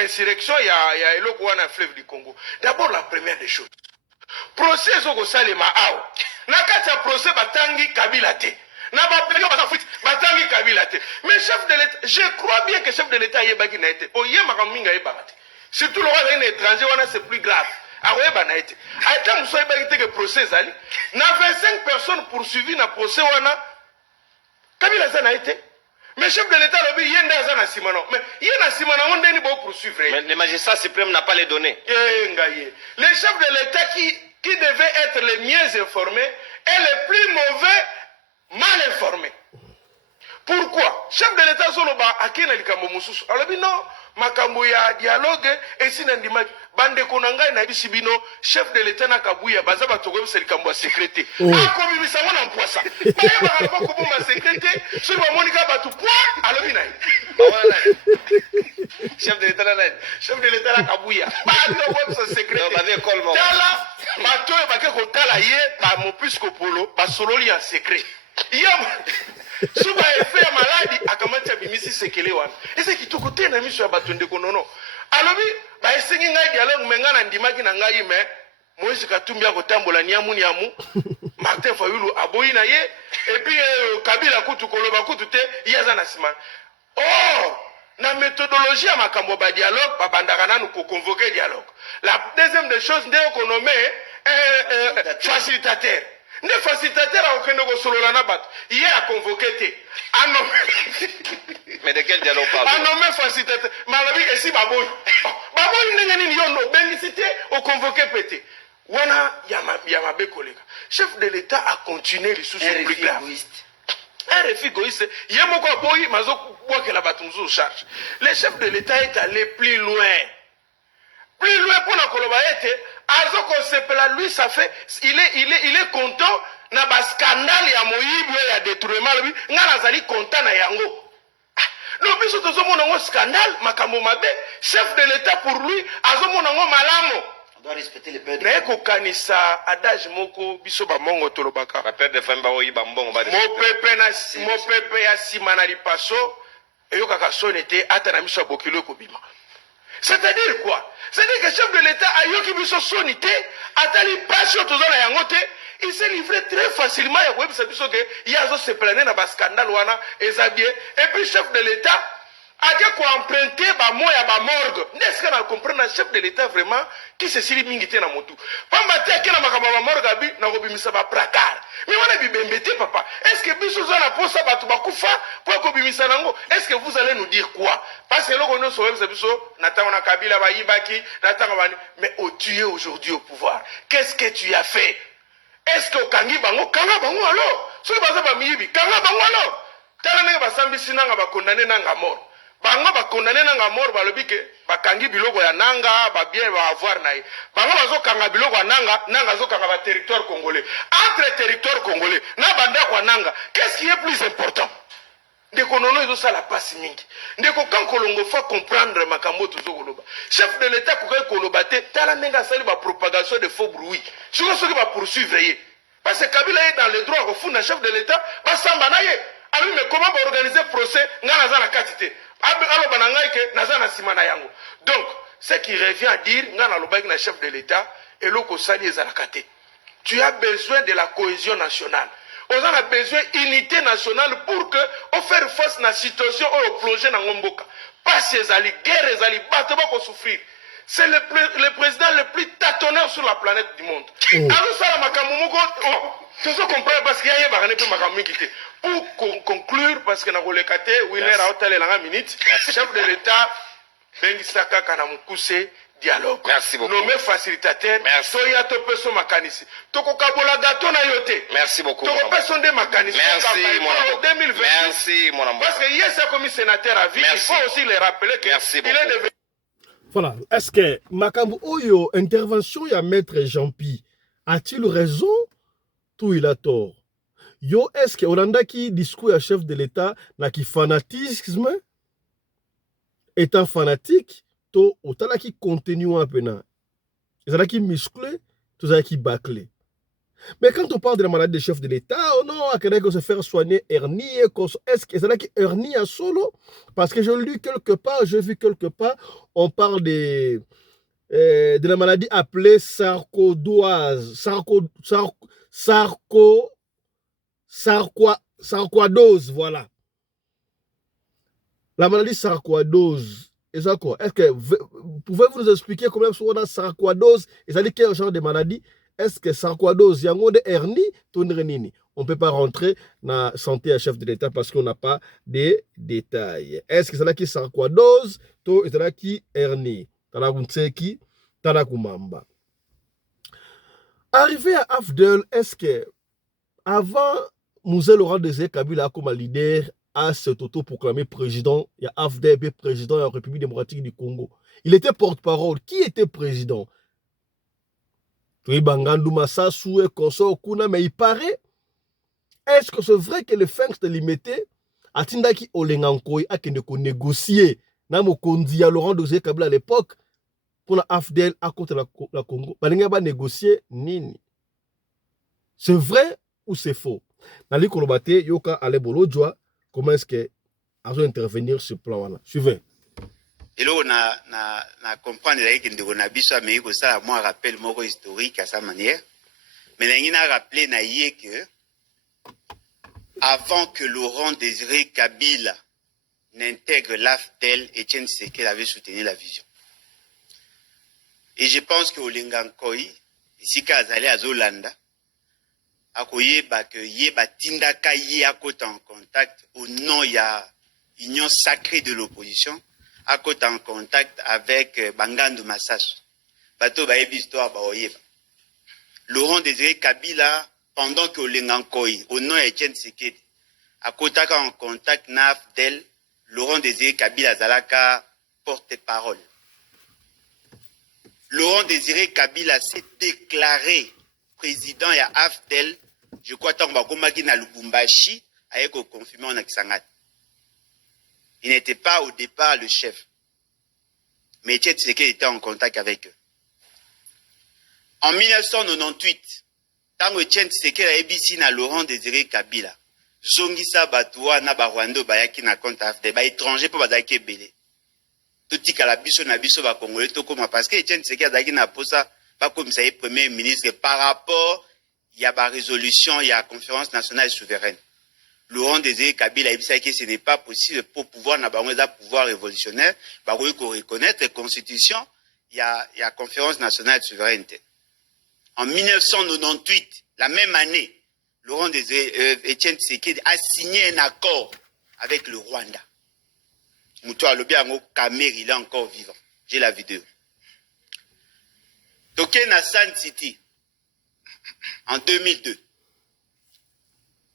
insurrection ya eloko wana fleuve du Congo. D'abord la première des choses procès zo ko salema awa na kati ya procès batangi Kabila te. Batangi Kabila te. Mais chef de l'État, je crois bien que chef de l'État y est baki na été. Oh yé makaminga y bagate. Surtout le roi d'un étranger, c'est plus grave. Ah ouais bah na été. Aïta moussa y baki que procès ali. Na 25 personnes poursuivies na procès wana. Kabila ça na été. Mais chef de l'État lobby yenda za na simano. Mais yena simano on deni bo poursuivre. Mais le magistrat suprême n'a pas les données. Les chefs de l'État qui devaient être les mieux informés et les plus mauvais mal informé. Pourquoi? Chef de l'État Zoloba akena likambo mususu. Alobi non, makambo ya dialogue et sinandima bande konanga na bisibino chef de l'État na kabuya bazaba toko bisa likambo secrété. Ako bibisa mona mposa. Baye ba ko bomba secrété, so ba monika batu point alobi na. Chef de l'État na chef de l'État na kabuya. Ba to websa secrété. Ba de kolmo. Tala bato ba ke ko tala ye ba mo puisque polo ba sololi en secret. Suba effet maladi akamata bimisi sekele wana ese kitoko te na miso ya batonde konono alobi ba esengi ngai dialogue mengana ndimaki na ngai me Moïse Katumbi akotambola niamu Martin Fayulu aboyi na ye et puis Kabila kutu koloba kutu te yaza na sima. Oh na méthodologie ya makambo ba dialogue ba bandaka nanu ko convoquer dialogue. La deuxième des choses ndeko konomé facilitateur. Ne facilitateur a aucun négo solo la nabat. Il a convoqué te. Mais de quel dialogue parle? A nommé facilitateur. Malabi et si baboy. Baboy n'engani yono bénicité au convoqué pété. Wana yamabe collègue. Chef de l'État a continué les sous plus grave. Un refus égoïste. Yemoko boy mazo bois que la batumzo charge. Le chef de l'État est allé plus loin. Plus loin pour la colobaïté. Azo Konsepela, lui, ça fait, il est content, na ba scandale ya moyibi ya détournement, lui, nga nazali content na yango. non biso tozomona ngo scandale makambo mabe chef de l'état pour lui azomona ngo malamo. On doit respecter les pères. Mais kokanisa adage moko biso ba mongo tolobaka. Ba père de femme ba oyi ba mbongo ba. Mo pepe ya sima na lipaso eyokaka sonete ata na miso bokilo kobima. C'est-à-dire quoi? C'est-à-dire que le chef de l'État a eu qui biso sonité atali passion tozala yangote. Il s'est livré très facilement à web sabiso que yazo se planer na ba scandale wana ezabie et puis chef de l'État a dit quoi emprunter ba moya ba morgue. N'est-ce qu'on a compris le chef de l'État vraiment qui se sili mingité na motu. Pas maté qui na makaba ba morgue abi na kobimisa ba prakar. Mais on a bibembete papa. Est-ce que biso zana pour ça batu bakufa pour kobimisa nango? Est-ce que vous allez nous dire quoi? Parce que loko no so web sabiso natanga na Kabila ba yibaki natanga ba mais au tu es aujourd'hui au pouvoir. Qu'est-ce que tu as fait? Est-ce que Kangi Bango, Kanga Bango alors? Ce qui va miyibi, Kanga Bango alors? Tala nega basambi sinanga ba condamné nanga mort. Bango ba condamné nanga mort ba lobi ke ba kangi biloko ya nanga ba bien ba avoir naï. Bango bazo kanga biloko ya nanga zo kanga ba territoire congolais. Entre territoire congolais na banda kwa nanga, qu'est-ce qui est plus important? Ndeko nono ezo sala pasi mingi. Ndeko kan kolongo fa comprendre makambo tozo koloba. Chef de l'état kokai koloba te tala nenga sali ba propagation de faux bruits. Siko soki ba poursuivre ye. Parce que Kabila est dans le droit au fond d'un chef de l'état, ba samba na ye. Alors mais comment va organiser procès ngana za na katité. Alo banangai ke naza na sima na yango. Donc, ce qui revient à dire ngana lobaki na chef de l'état et loko sali ezalaka te. Tu as besoin de la cohésion nationale. On a besoin d'unité nationale pour que on faire face à la situation où on plonge dans Ngomboka. Pas ces alliés, guerre, les alliés, battement qu'on souffrir. C'est le président le plus tâtonneur sur la planète du monde. Alors ça, tu comprends parce qu'il y a pour conclure, parce que nous avons winner à hôtel et la minute, chef de l'État, Bengisaka Kanamukuse, dialogue. Merci beaucoup. Nommé facilitateur. Merci. Merci beaucoup. Merci, mon amour. Merci, mon amour. Parce que hier, c'est comme sénateur à vie. Il faut aussi le rappeler qu'il est devenu. Voilà. Est-ce que Makambu Oyo, intervention ya maître Jean-Pi, a-t-il raison? Tout il a tort. Yo, est-ce que Olanda qui discours à chef de l'État n'a qui fanatisme? Étant fanatique, to otala qui continue un peu na. Ils qui musclé, tout qui bâclé. Mais quand on parle de la maladie des chefs de l'État, oh non, à quelqu'un qu'on se faire soigner hernie, est-ce que c'est là qui hernie à solo? Parce que je lu quelque part, j'ai vu quelque part, on parle de la maladie appelée sarcoidoise, sarcoidose, voilà. La maladie sarcoidose, et ça quoi? Est-ce que pouvez-vous nous expliquer comment on a sarcoidose? Et ça dit quel genre de maladie? Est-ce que sarcoidose, il y a un de hernie, on ne peut pas rentrer dans la santé à chef de l'État parce qu'on n'a pas de détails. Est-ce que c'est là qui sarcoidose, ou c'est là qui hernie? Arrivé à Afdel, est-ce que avant Mouzé Laurent Désiré Kabila comme leader à cet autoproclamé président, il y a Afdel président de la République démocratique du Congo. Il était porte-parole. Qui était président? Bangandu Massassou et consort Kuna, mais il paraît, est-ce que c'est vrai que le FENX de limité a Tindaki Olengankoi a qui ne négocier Namo Kondi à Laurent Désiré Kabila à l'époque pour la AFDL à côté de la Congo. Balinga va négocier nini. C'est vrai ou c'est faux? Nali Kolobate, Yoka Alebolo Djoa, comment est-ce que a intervenir sur ce plan-là? Suivez. Et là, on a comprendre que on a biso mais que ça moi rappel moko historique à sa manière. Mais on a rappelé que avant que Laurent Désiré Kabila n'intègre l'AFDEL, Etienne Tshisekedi avait soutenu la vision. Et je pense que Olengankoi, ici Kazale à Zolanda, a koyeba que yeba tindaka ye à côté en contact au nom il y a union sacrée de l'opposition. À côté en contact avec Bangandu Massassou. Bato ba histoire ba oyeba. Laurent Désiré Kabila, pendant que Olengankoi, au nom Etienne Tshisekedi, à côté en contact n'AFDEL, Laurent Désiré Kabila Zalaka porte-parole. Laurent Désiré Kabila s'est déclaré président et AFDEL, je crois que Komaki na Lubumbashi, avec confirmé en Aksangat. Il n'était pas au départ le chef. Mais Etienne Tshisekedi était en contact avec eux. En 1998, tant que Etienne Tshisekedi a ABC na Laurent Désiré Kabila, Zongisa Batoua na Barwando Bayaki na compte AFD, ba étranger pour Bazaki Belé. Tout dit qu'à la biso na biso ba Congolais tout comme parce que Etienne Tshisekedi a Zaki na posa, pas comme ça, premier ministre par rapport, il y a ba résolution, il y a conférence nationale souveraine. Laurent Désiré Kabila a dit que ce n'est pas possible pour pouvoir n'avoir pouvoir révolutionnaire, bah oui qu'on reconnaître la constitution, il y a conférence nationale de souveraineté. En 1998, la même année, Laurent Désiré Etienne Tshisekedi a signé un accord avec le Rwanda. Moutoua Lobiango Kamer, il est encore vivant. J'ai la vidéo. Toké na Sun City en 2002.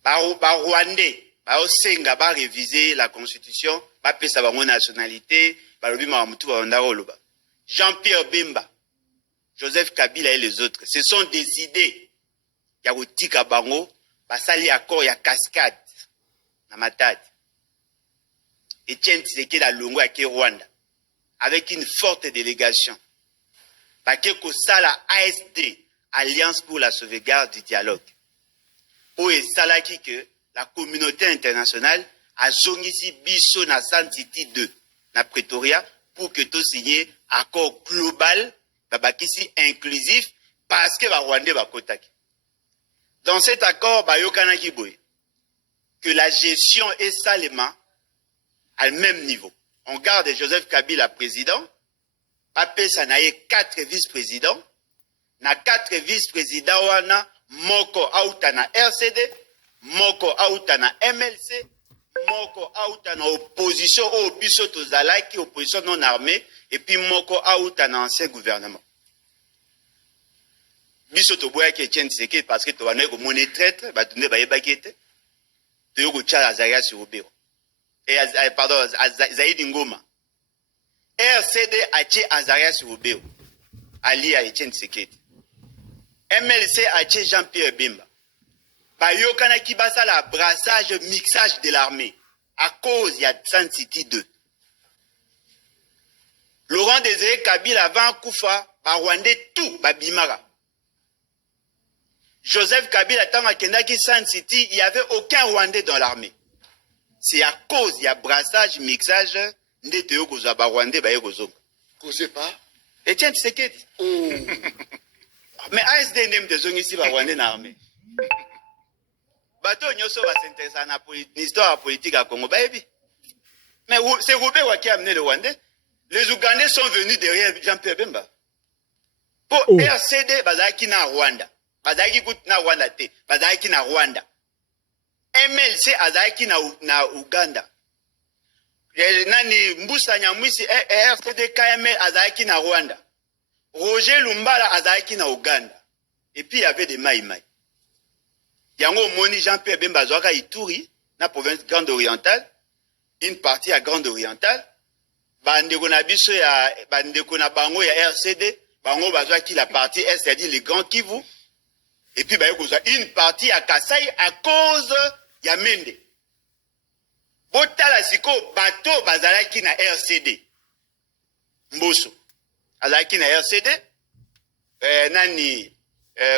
Rwandais, Senga va réviser la constitution, va payer sa nationalité, Jean-Pierre Bemba, Joseph Kabila et les autres. Ce sont des idées. Il y a Otika Bango, Basali accord, il y a cascade, na matade. Etienne Tshisekedi a longo avec Rwanda, avec une forte délégation. Parce que ça la ASD, Alliance pour la sauvegarde du dialogue. Pour salaki que la communauté internationale a zongisi biso na Sun City 2 na Pretoria pour que tout signé accord global babakisi inclusif parce que ba Rwandais ba kotaki. Dans cet accord ba yokana kiboy que la gestion est salement à le même niveau. On garde Joseph Kabila président, Papé Sanaye 4 vice-présidents, na 4 vice-présidents wana Moko auta na RCD, Moko auta na MLC, Moko auta na opposition au biso tozalaki, opposition non armée, et puis Moko auta na ancien gouvernement. Biso toboya ki Etienne Tshisekedi parce que towana ko monnaie traître, batunde ba yebakete. Toyoko tchala Azaria Surubero. Et pardon, Zaïdi Ngoma. RCD a tché Azaria Surubero. Ali à Etienne Tshisekedi. MLC a tché Jean-Pierre Bemba. Bayokana ki basa la brassage, mixage de l'armée. À cause, il y a Sun City 2. Laurent Désiré Kabila avant Koufa, Rwandais tout, Bimara. Joseph Kabila, tant à Kendaki Sun City, il n'y avait aucun Rwandais dans l'armée. C'est à cause, il y a brassage, mixage, Ndeteo Kozaba Rwandais, Bayekozo. Causez pas. Etienne Tshisekedi. Oh. Mais ASD n'aime des gens ici, Rwandais dans l'armée. Bateau Nyoso va s'intéresser à l'histoire politique à Congo. Mais c'est Roubaix qui a amené le Rwandais. Les Ougandais sont venus derrière Jean-Pierre Bemba. Pour RCD, Bazaki na Rwanda. Bazaki na Rwanda te. Bazaki na Rwanda. MLC Azaki na Uganda. Nani Mbusa Nyamwisi RCD KML Azaki na Rwanda. Roger Lumbala Azaki na Uganda. Et puis il y avait des Maïmaï. Yango Moni Jean-Pierre Bemba Zoaka Ituri, na province Grande Orientale, une partie à Grande Orientale. Bandeko na biso ya bandeko na bango ya RCD, bango bazwa ki la partie est, c'est-à-dire les Grands Kivu. Et puis bah une partie à Kasaï à cause ya Mende. Botala siko bato bazalaki na RCD. Mboso. Azalaki na RCD. Nani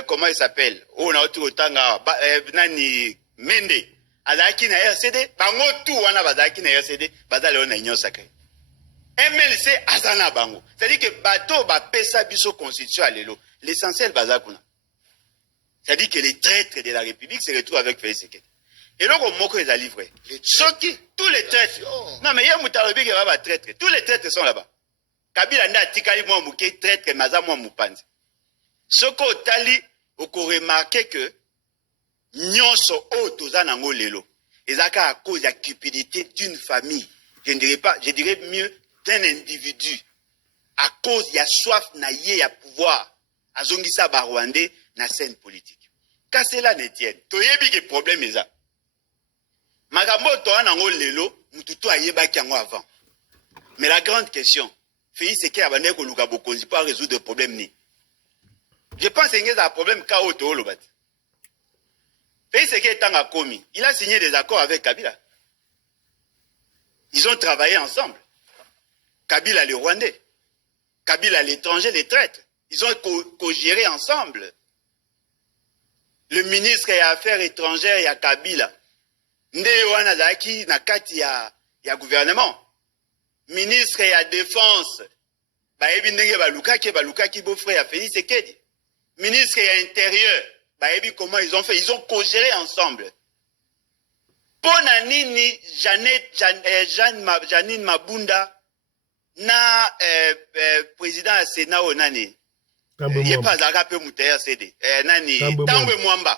comment il s'appelle? On a autour tanga nani Mende. Azalaki na RCD, bango tout wana bazalaki na RCD, bazale on a union sacrée. MLC azana bango. C'est-à-dire que bateau ba pesa biso constitution à l'élo. L'essentiel bazakuna. C'est-à-dire que les traîtres de la République se retrouvent avec Félix Tshisekedi. Et donc, on moque les a livrés. Tous les traîtres. Non, mais il y a Moutalobi qui va traître. Tous les traîtres sont là-bas. Kabila n'a tikali moi mouké traître, maza moi moupanzi. Ce qu'on tali, on remarqué que nyonso o tozanango lelo. Et ça à cause de la cupidité d'une famille. Je ne dirais pas, je dirais mieux d'un individu. À cause, il y a soif naïe, il y a pouvoir. À Zongisa Barwandais, na scène politique. Quand cela ne tienne, tu y a des problèmes. Magambo to anango lelo, mututu ayeba ki yango avant. Mais la grande question, Félix Tshisekedi abandé ko luka bokonzi pour résoudre le problème ni. Je pense qu'il y a un problème kao to lobat. Félix Tshisekedi tanga komi, il a signé des accords avec Kabila. Ils ont travaillé ensemble. Kabila le Rwandais, Kabila l'étranger, les traîtres. Ils ont co-géré ensemble. Le ministre des Affaires étrangères, il y a Kabila. Nde wana zaki na kati ya gouvernement. Ministre ya défense, baebi ndenge balukaki beau-frère Félix Tshisekedi. Ministre ya intérieur, baebi comment ils ont fait, ils ont co-géré ensemble. Pona nini Janine Mabunda na président ya Sénat onani. Il pas à peu mouter CD. Nani Tambwe Mwamba.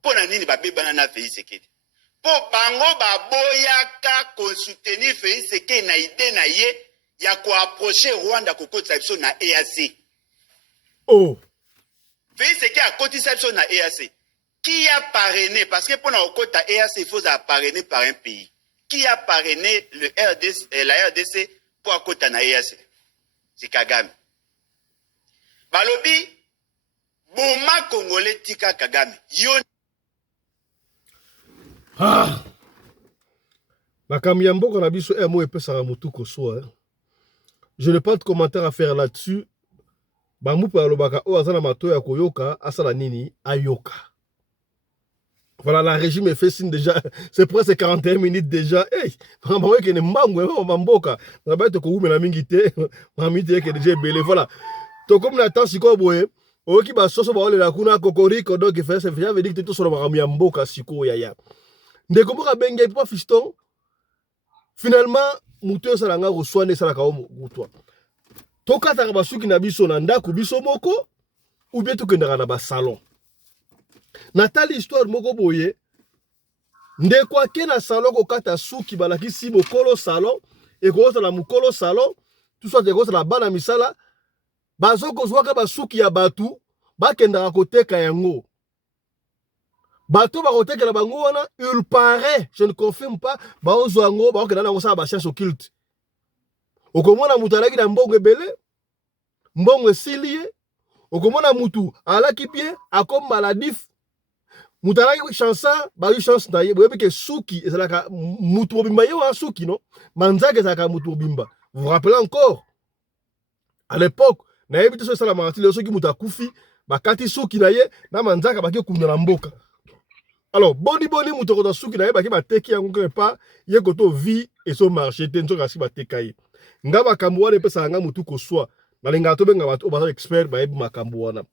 Pona nini babeba na Félix Tshisekedi. Po bango baboyaka ko soutenir Félix Tshisekedi na idée na ye ya ko approcher Rwanda kokotisa biso na EAC. Oh. Félix Tshisekedi a kotisa biso na EAC. Qui a parrainé, parce que pour la côte EAC, il faut être parrainé par un pays. Qui a parrainé la RDC pour la côte EAC? C'est Kagame. Balobi, Boma Congolais tika Kagame. Ah! Bakamiambo qu'on a vu sur MO et Pesaramutu Kosoa. Je n'ai pas de commentaire à faire là-dessus. Bamou Palobaka, O Azana Matoya Koyoka, Asala Nini, Ayoka. Voilà, la régime est fait signe déjà. C'est presque 41 minutes déjà. Hey, voilà. Donc, comme on attend, si quoi, boye, oki ba soso ba ole la kuna kokoriko donc fait ça veut dire que tout sur le makambo siko yaya. Ndeko boka benga pas fiston. Finalement, muto salanga reçoit ne salaka mutwa. Toka ta ba suki na biso na ndako biso moko ou bien to kendara na ba salon. Natali histoire moko boye ndeko ake na salon ko kata suki balaki si mokolo salon et ko la mukolo salon tout soit ko la bana misala bazoko zwaka basuki ya batu bakendaka koteka yango bato bakotekela bango wana il paraît je ne confirme pas baozwa yango bakokenda nango sala bachance occulte okomona mutu alaki na mbongo ebele mbongo esili ye okomona mutu alaki bien akomi maladif mutu alaki chansa bayi chance na ye boyebi ke suki ezalaka mutu mobimba ye wana suki no manzaka ezalaka mutu mobimba vous vous rappelez encore à l'époque na yebi to sala martile soki mutu akufi bakati suki na ye na manzaka baki kunda na mboka. Alors boni mutu ko suki na ye baki bateki yango quelque part ye koto vie et son marché te nzoka si bateka ye nga makambo wana pesa nga mutu ko swa na linga to benga bato ba expert ba yebi makambo wana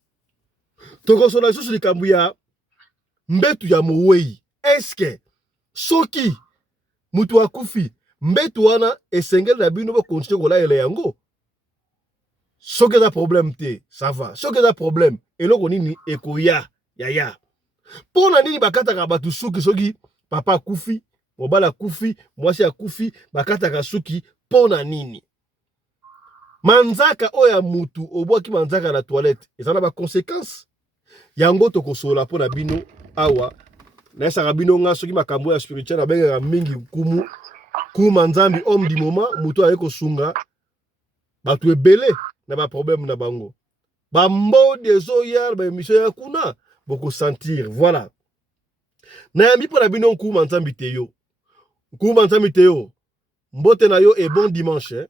to ko sona susu likambu ya mbetu ya mowei. Est-ce que soki mutu akufi mbetu wana esengeli na bino ba continuer ko la ele yango? Ce qui est un problème, ça va. Ce qui est un problème, et là, on est ekoya, yaya. Pour la nini bakata kabatu suki, soki, papa kufi, mobala kufi, moi c'est kufi, bakata kasuki, pour la nini. Manzaka oya mutu, obo ki manzaka la toilette, et ça n'a pas de conséquences. Yango toko sola pour la bino, awa, na sa rabino nga, soki makambo ya spirituel, na benga mingi kumu, manzambi, homme du moment, mutu ayeko sunga, batu ebele. Na ba problème na bango ba mbo dezo ya ba émission ya kuna boko sentir voilà na yambi pour la bino ku manzambi teyo mbote na yo et bon dimanche hein?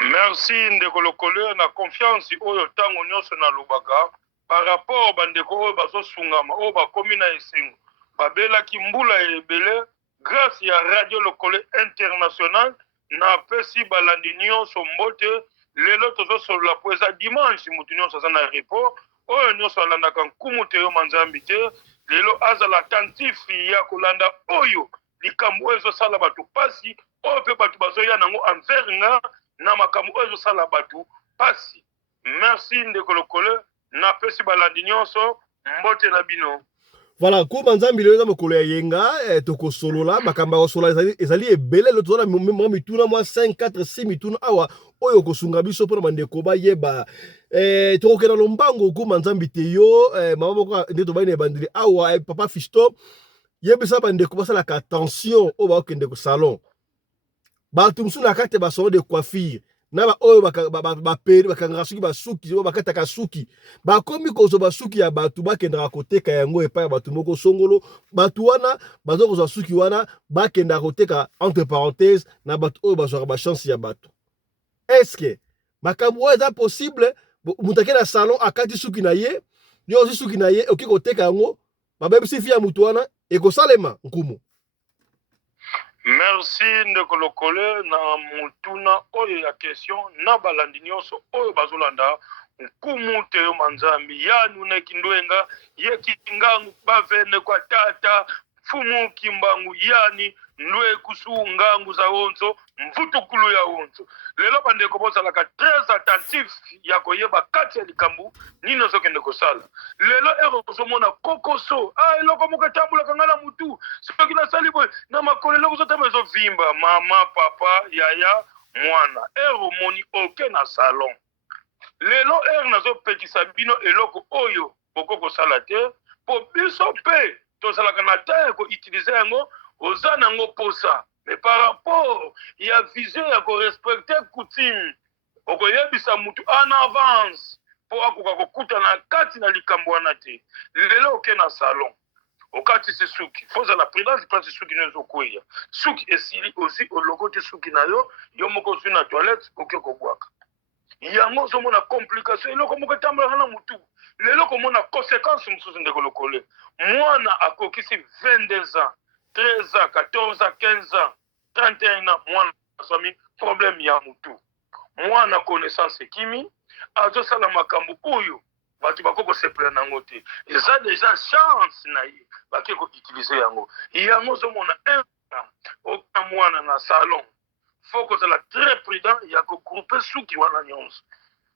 Merci ndeko lokole na confiance oyo tango nyonso na lobaka par rapport bandeko oyo bazo sungama oyo bakomi na esengo babelaki mbula ebele grâce ya radio lokole international na pesi balandi nyonso mbote. Lelo tozo solola po eza dimanche mutu nyonso aza na repos oyo nyonso alandaka nkumu te yo manzambi te lelo azala attentif ya kolanda oyo likambo oyo ezosala bato pasi oyo mpe bato bazoya nango envers nga na makambo oyo ezosala bato pasi. Merci ndeko lokole napesi balandi nyonso mbote na bino. Voilà, ko manzambi lelo mokolo ya yenga toko solola makamba ko solola ezali ebele le tona mo mituna mo 5 4 6 mituna awa oyo ko sunga biso pona bandeko ba yeba toko kena lombango ko manzambi te yo mama moko ndeto ba ine bandili awa papa Fisto yebisa bandeko ba sala ka attention o ba okende ko salon ba tumsu na kate ba salon de coiffure na ba oyo baperi bakangaka suki basuki oyo bakataka suki bakomi kozwa basuki ya bato bakendaka koteka yango epai ya bato moko songolo bato wana baza kozwa suki wana bakendaka koteka entre parenthèse na bato oyo bazwaka bachance ya bato. Eske makambo oyo eza possible moto ake na salon akati suki na ye yo osi suki na ye oki koteka yango babebisi fi ya moto wana ekosalema nkumu? Merci ndeko lokole na mutuna oyo ya question na balandi nyonso oyo bazolanda nkumu teyo manzambi ya nuna kindwenga ye kingangu bavene kwa tata fumu kimbangu yani ndwe kusu ngangu za onzo mvutukulu ya onzo lelo bandeko bozalaka très attentif ya koyeba kati ya likambu nino zokende kosala lelo ero kozomona kokoso eloko moko etambulaka nga na mutu soki nasali boye na makolo eloko zotama ezovimba mama papa yaya mwana ero moni oke na salon lelo ero nazopekisa bino eloko oyo boko kosala te po biso mpe tozalaka na ta ya koutilize yango oza nango posa mais par rapport ya vision ya korespecte coutume okoyebisa mutu en avance po akoka kokutana kati na likambo wana te lelo oke na salon okatisi suki fozala prudence mpasi suki no ezokweya suki esili osi oloko te suki na yo yo moko ozwi na toilette oke kobwaka yango ozomona complication eloko moko etambolaka na mutu lelo komona conséquence mosusu ndeko lokole mwana akokisi 22 ans 13 ans 14 ans 15 ans 31 ans mwana aswami problème ya mutu mwana connaissance ekimi azosala makambo oyo bato bako kosepela nango te eza deja chance na ye bake koutilize yango yango ozomona oka mwana na salon faut kozala très prudent ya kogroupe suki wana nyonso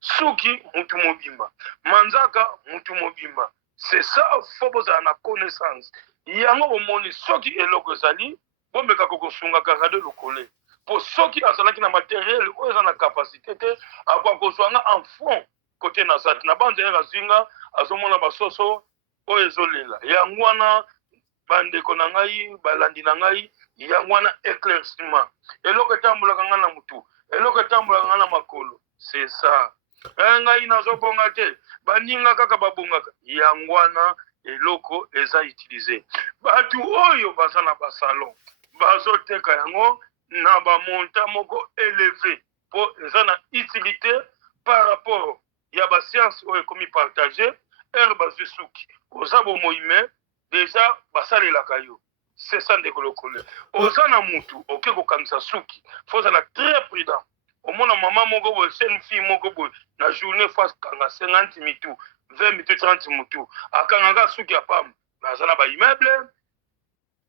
suki mutu mobimba manzaka mutu mobimba c'est ça faut bozala na connaissance yango bomoni soki eloko ezali bombeka kokosungaka radio lokole po soki azalaki na matériel oyo eza na capacité te akoka kozwanga en fond kote na zati na banzela azinga azomona basoso oyo ezolela yango wana bandeko na ngai balandi na ngai yango wana éclaircissement eloko etambolaka nga na mutu eloko etambolaka nga na makolo c'est ça ngai nazobonga te baninga kaka babongaka yango wana eloko eza utilize bato oyo baza na basalon bazoteka yango na bamonta moko élevé po eza na utilité par rapport ya basiance oyo ekomi partage ere bazwi suki oza bomoime deja basalelaka yo c'est ça ndeko lokole oza na mutu oke kokangisa suki fo ozala très prudent omona mama moko boye sene fille moko boye na journée fois kanga 50 mitu 20 mitu 30 mutu akangaka suki ya pamba naza na baimmeuble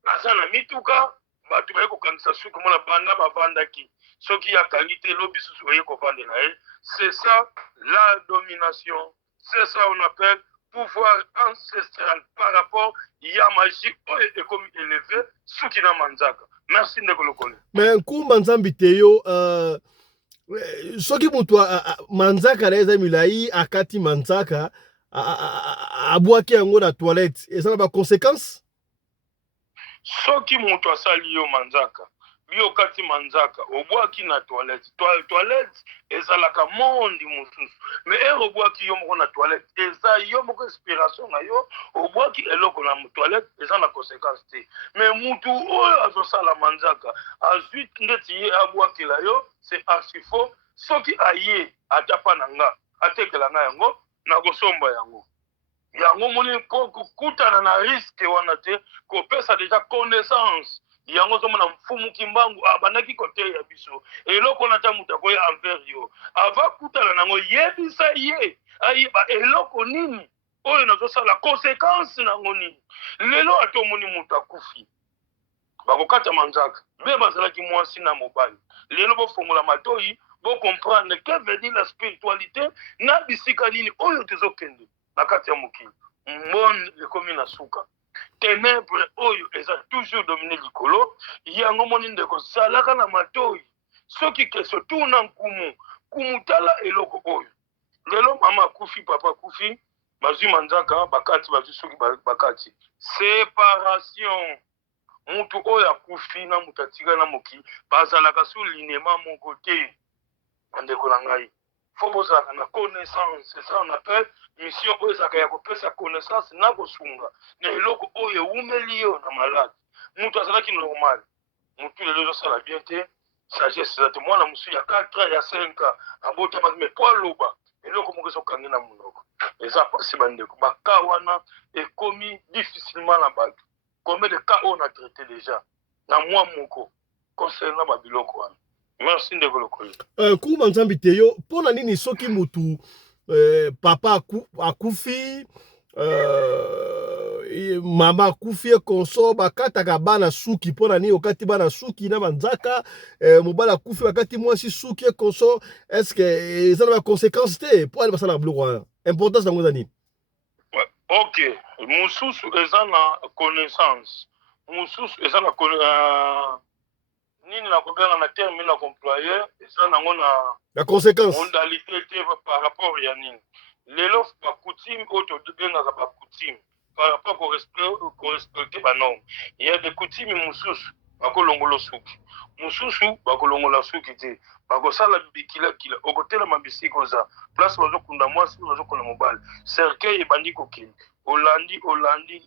naza na mituka bato baye kokangisa suki mona banda bavandaki soki akangi te lobi susu oye kovandela ye c'est ça la domination c'est ça on appelle pouvoir ancestral par rapport ya magie oyo ekomi élevé suki na manzaka merci ndeko lokole mais nkumba nzambi te yo soki moto manzaka na eza milai akati manzaka abwaki yango na toilette eza na baconséquence soki moto asali yo manzaka yo kati manzaka obwaki na toilette toilette ezalaka mondi mosusu mais ere obwaki yo moko na toilette eza yo moko inspiration na yo obwaki eloko na toilette eza na conséquence te mais mutu oyo azosala manzaka azwi ndeti ye abwakela yo c'est archi faux soki aye atapa na nga atekela nga yango nakosomba yango yango moni po kokutana na risque wana te kopesa deja connaissance yango zomona mfumu kimbangu abandaki kote ya biso eloko na ta mutu akoya envers yo ava kutana nango yebisa ye ayeba eloko nini oyo nazosala conséquence nango nini lelo ate omoni mutu akufi bakokata manzaka be bazalaki mwasi na mobali lelo bofongola matoyi bocomprendre que veut dire la spiritualité na bisika nini oyo tozokende na kati ya mokili mboni ekomi na suka ténèbre oyo eza toujours dominé likolo yango moni ndeko salaka na matoyi soki keso tuna nkumu tala eloko oyo lelo mama akufi papa akufi bazwi manzaka bakati bazwi soki bakati séparation mutu oyo akufi na mutu atika na mokili bazalaka su linema moko te bandeko na ngai faut bozala na connaissance, c'est ça on appelle mission oyo ezalaka ya kopesa connaissance na kosunga na eloko oyo ewumeli yo na malade mutu azalaki normal mutu lelo ezosala bien te sagesse eza te mwana mosusu ya 4 ans ya 5 ans abotamaki me po aloba eloko moko ezokangi na monoko eza pasi bandeko baka wana ekomi difficilement na bato combien de cas oyo na traité déjà na mwa moko concernant babiloko wana. Merci ndeko lokolo. Kuma nzambi te yo pona nini soki mutu papa akufi mama akufi konso bakataka bana suki pona nini okati bana suki na banzaka mobala akufi bakati mwasi suki konso est-ce que ça a conséquence te pour aller passer la bleu importance dans ngozani. OK, mususu eza na connaissance. Mususu eza na nini na kobenga na terme na employeur eza nango na conséquence modalité par rapport ya nini lelo ba coutume oto bengaka ba coutume par rapport au respecter ba norme il y a des coutumes mususu bakolongola suki mususu bakolongola suki te bakosala bikila kila okotela mabisiko za place bazokunda mwasi bazokunda mobile cercueil ebandi kokende olandi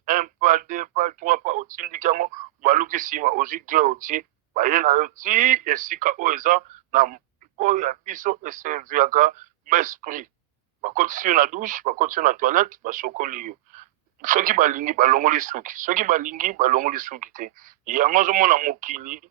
un pas deux pas trois pas otindiki yango baluki sima ozidre oti baye na yo ti esika oyo eza na oyo ya biso eserviaka baesprit bakotisi yo na douche bakotisi yo na toilette basokoli yo soki balingi balongoli suki soki balingi balongoli suki te yango ozomona mokili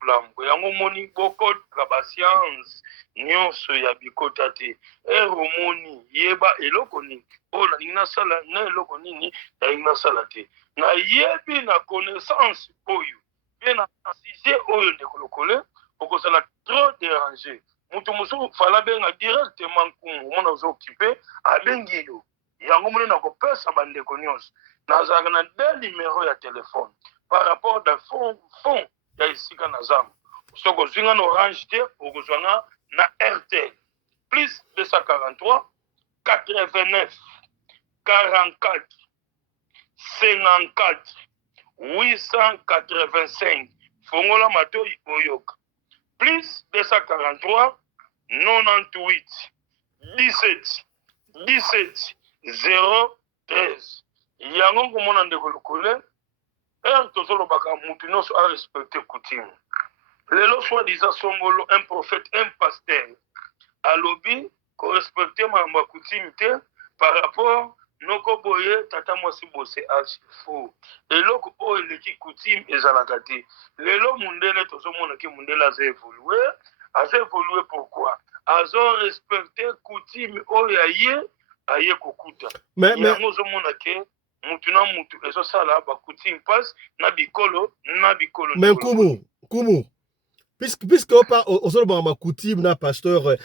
blambo yango moni bokotaka basiance nyonso ya bikota te omoni yeba eloko nini oyo nalingi nasala na eloko nini nalingi nasala te nayebi na connaissance oyo bien na sujet oyo ndeko lokole okozala trop déranger mutu mosusu fala benga directement nkumu omona ozo occupé abengi yo yango moni na kopesa bandeko nyonso nazalaka na 2 numéro ya telefone par rapport de fond ya esika na zamba soki ozwinga na orange te okozwanga na RTL plus 243 89 44 54 885 fongola matoi oyoka plus 243 98 17 17 013 yango komona ndeko lokole tozolobaka mutu nyonso a respecte coutume lelo soi-disant songolo un prophète un pasteur alobi korespecte makambo ya coutume te par rapport noko boye tata mwasi bose fo eloko oyo eleki coutume ezalaka te lelo mundele tozomona ke mundele aza évolué pourquoi azo respecte coutume oyo aye kokuta yango ozomona ke mutu na mutu ezosala bakoutume passe na bikolo mais kumu puisque ozoloba ma coutume na pasteur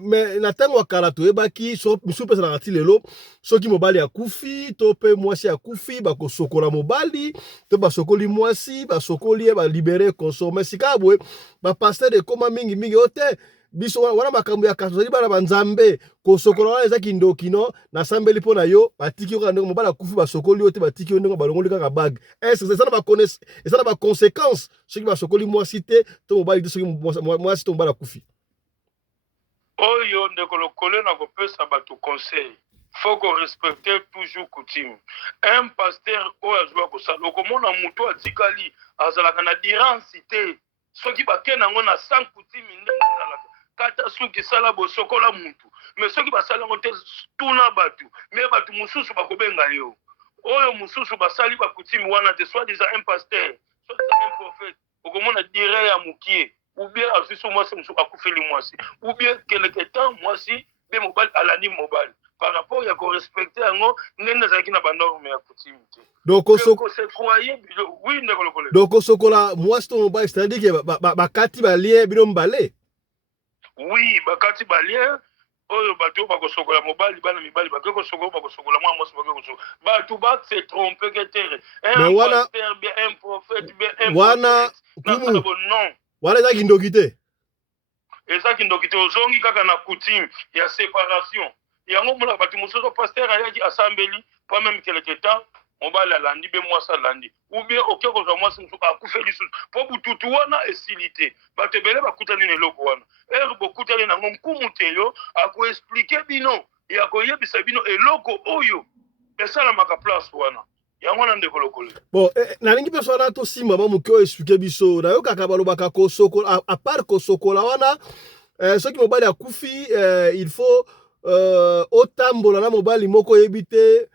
mais na ntango ya kala toyebaki misu mpe ezalaka ti lelo soki mobali akufi to mpe mwasi akufi bakosokola mobali to basokoli mwasi basokoli ye balibere consommer sika boye bapasteur ekoma mingi o te biso wana makambo ya kaso tozali bana banzambe kosokola wana eza kindokino nasambeli mpo na yo batiki yo kaka ndenge mobali akufi basokoli yo te batiki yo ndenge balongoli kaka bage eza na baconséquence soki basokoli mwasi te to mobali te soki mwasi to mobali akufi oyo ndeko lokole na kopesa bato conseil faut qu'on respecte toujours coutume un pasteur oyo azwa kosala okomona mutu atikali azalaka na dirance te soki bakende yango na sans coutume ndenge ezalaka kata suki sala bosokola mutu mais soki basala yango te tuna batu mais batu mususu bakobenga yo oyo mususu basali bakutimi wana te soit disant un pasteur soit disant un prophète okomona dire ya mukie ou bien afiso mwasi mususu akufeli mwasi ou bien quelque temps mwasi be mobile alani mobile par rapport ya korespecte yango ndenge ezalaki na banorme ya kutimi te donc oui ndeko lokole donc osokola mwasi to mobile c'est-à-dire que bakati balie bino mbale oui bakati balie oyo bato bakosokola mobali bana mibali bakosokola mwa mwasi bakosokola bato se tromper que terre un pasteur bien un prophète bien un wana kumu non wana eza kindoki te eza kindoki te ozongi kaka na coutume ya séparation yango mona bato mosusu pasteur ayaki asambeli pas même quelque temps mobali alandi be mwasi alandi ou bien oke kozwa mwasi mosusu akufe lisusu mpo bututu wana esili te bato ebele bakutani na eloko wana ere bokutani nango nkumu te yo akoexplike bino ya koyebisa bino eloko oyo esalamaka place wana yango wana ndeko lokolo bon nalingi mpe so wana tosimba moke oyo explike biso nayokaka balobaka kosokola apart kosokola wana soki mobali akufi il faut otambola na mobali moko oyebi te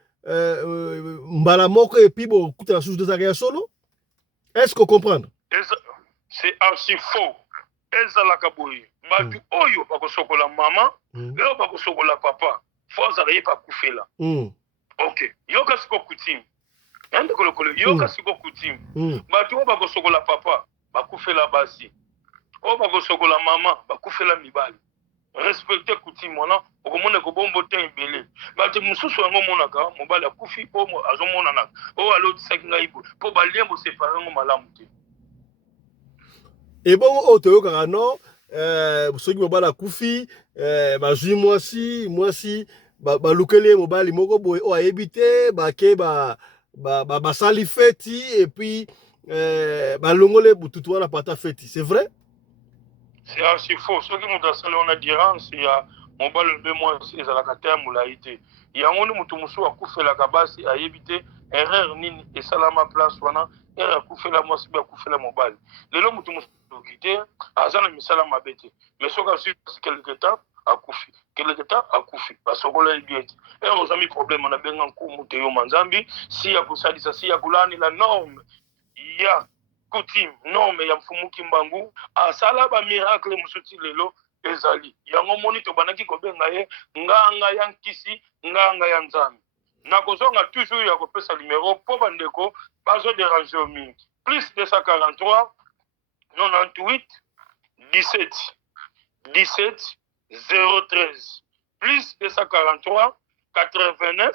mbala moko epi bokutana susu tozalaka ya solo est-ce que comprendre c'est archi faux ezalaka boye bato oyo bakosokola mama oyo bakosokola papa fo azala ye bakufela ok yoka siko kutime ndeko lokolo yoka siko kutime bato oyo bakosokola papa bakufela basi oyo bakosokola mama bakufela mibali respecter coutume wana okomona kobombo te ebele bato mosusu yango monaka mobali akufi oyo azomonanaka oyo alotisaki ngai boye mpo balie bosepare yango malamu te ebongo oyo toyokaka no soki mobali akufi bazwi mwasi balukeli ye mobali moko boye oyo ayebi te bake basali feti epuis balongole bututu wana pata feti c'est vrai. C'est archi faux. Ce qui nous a salé en adhérence, il y a mon bal de moi, c'est la caterne moulaïté. Il y a un moutou moussou à couper la cabassi, à éviter erreur nini et salama place wana, et à couper la moi, c'est à couper la mobile. Les lots moutou moussou quitté, à zan mi salama bête. Mais ce qu'a su quelque temps à couper, quelque temps à couper. Parce qu'on l'a bien dit. Et on a mis problème, on a bien un coup mouté au manzambi, si y a pour ça, si y a goulani la norme, il y a coutume non mais ya mfumu kimbangu asala ba miracle musuti lelo ezali yango moni to banaki kobenga ye nganga ya nkisi nganga ya nzambe nakozonga toujours ya kopesa numéro po bandeko bazo déranger mingi plus 243 98 17 17 013 plus 243 89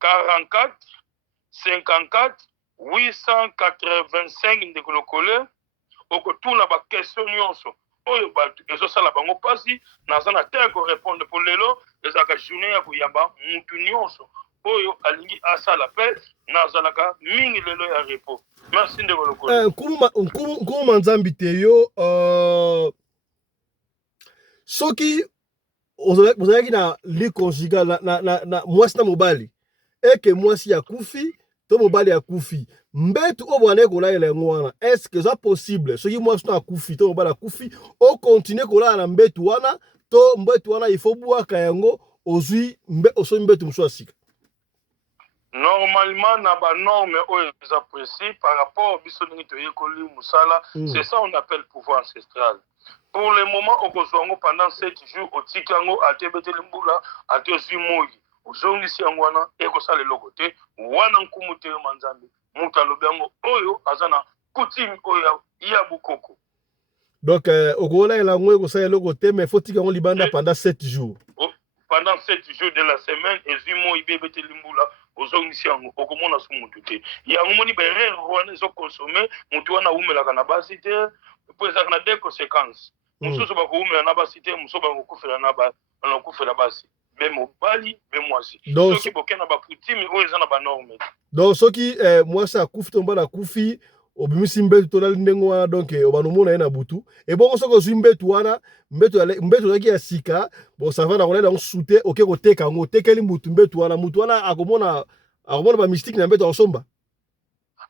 44 54 885 ndeko lokole okotuna ba question nyonso oyo bato ezosala bango pasi naza na te korépondre po lelo ezalaka journée ya koyamba mutu nyonso oyo alingi asala pe nazalaka mingi lelo ya repos merci ndeko lokole nkuma nzambi te yo soki ozalaki na lit conjugal na mwasi na mobali eke mwasi akufi to mobali akufi mbetu o bwana kolayela yango wana est-ce que ça possible soki mwasi no akufi to mobali akufi o continue kolala na mbetu wana to mbetu wana il faut bwaka yango ozwi osomi mbetu mosusu asika normalement na ba norme oyo eza précis par rapport biso ndenge toyekoli musala c'est ça on appelle pouvoir ancestral. Pour le moment okozwa yango pendant 7 jours otika yango atebeteli mbula ate ozwi moi ozongisi yango wana ekosala eloko te wana nkumu te yo manzambe mutu alobi yango oyo aza na coutume oyo ya bukoko. Donc okolayela yango ekosala eloko te mais faut tika yango libanda pendant 7 jours. Pendant 7 jours de la semaine ezwi moi ebeteli mbula ozongisi yango okomona su mutu te yango moni baerreur wana ezokonsome mutu wana aumelaka na basi te po ezalaka na deux conséquences mosusu bakoumela na basi te mosusu bakokufela basi be mobali be mwasi soki bokena baputimi oyo eza na banorme. Donc soki mwasi akufi to mobali akufi obimisi mbetu tolali ndenge wana donc obanomona ye na butu ebongo soki ozwi mbetu wana mbetu ozalaki ya sika bosava na kolela yango sute oke koteka yango otekeli mbetu wana akomona bamystike na mbetu akosomba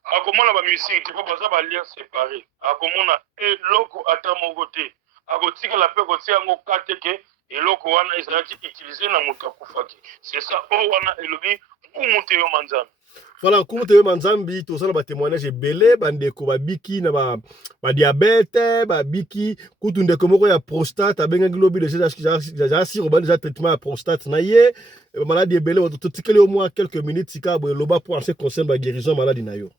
akomona bamystike te po baza balien séparé akomona eloko ata moko te akotikala mpe kotia yango kate ke eloko wana ezalaki utilize na moto akufaki c'est ça oyo wana elobi nkumu te yo manzambe. Voilà, nkumu te yo manzambi tozala batémoignage ebele bandeko babiki na badiabete babiki kutu ndeko moko ya prostate abengaki lobi déjà si obali déjà traitement ya prostate na ye maladie ebele totikeli au moins quelques minutes sika boye loba pour en ce qui concerne ba guérison maladie na yo.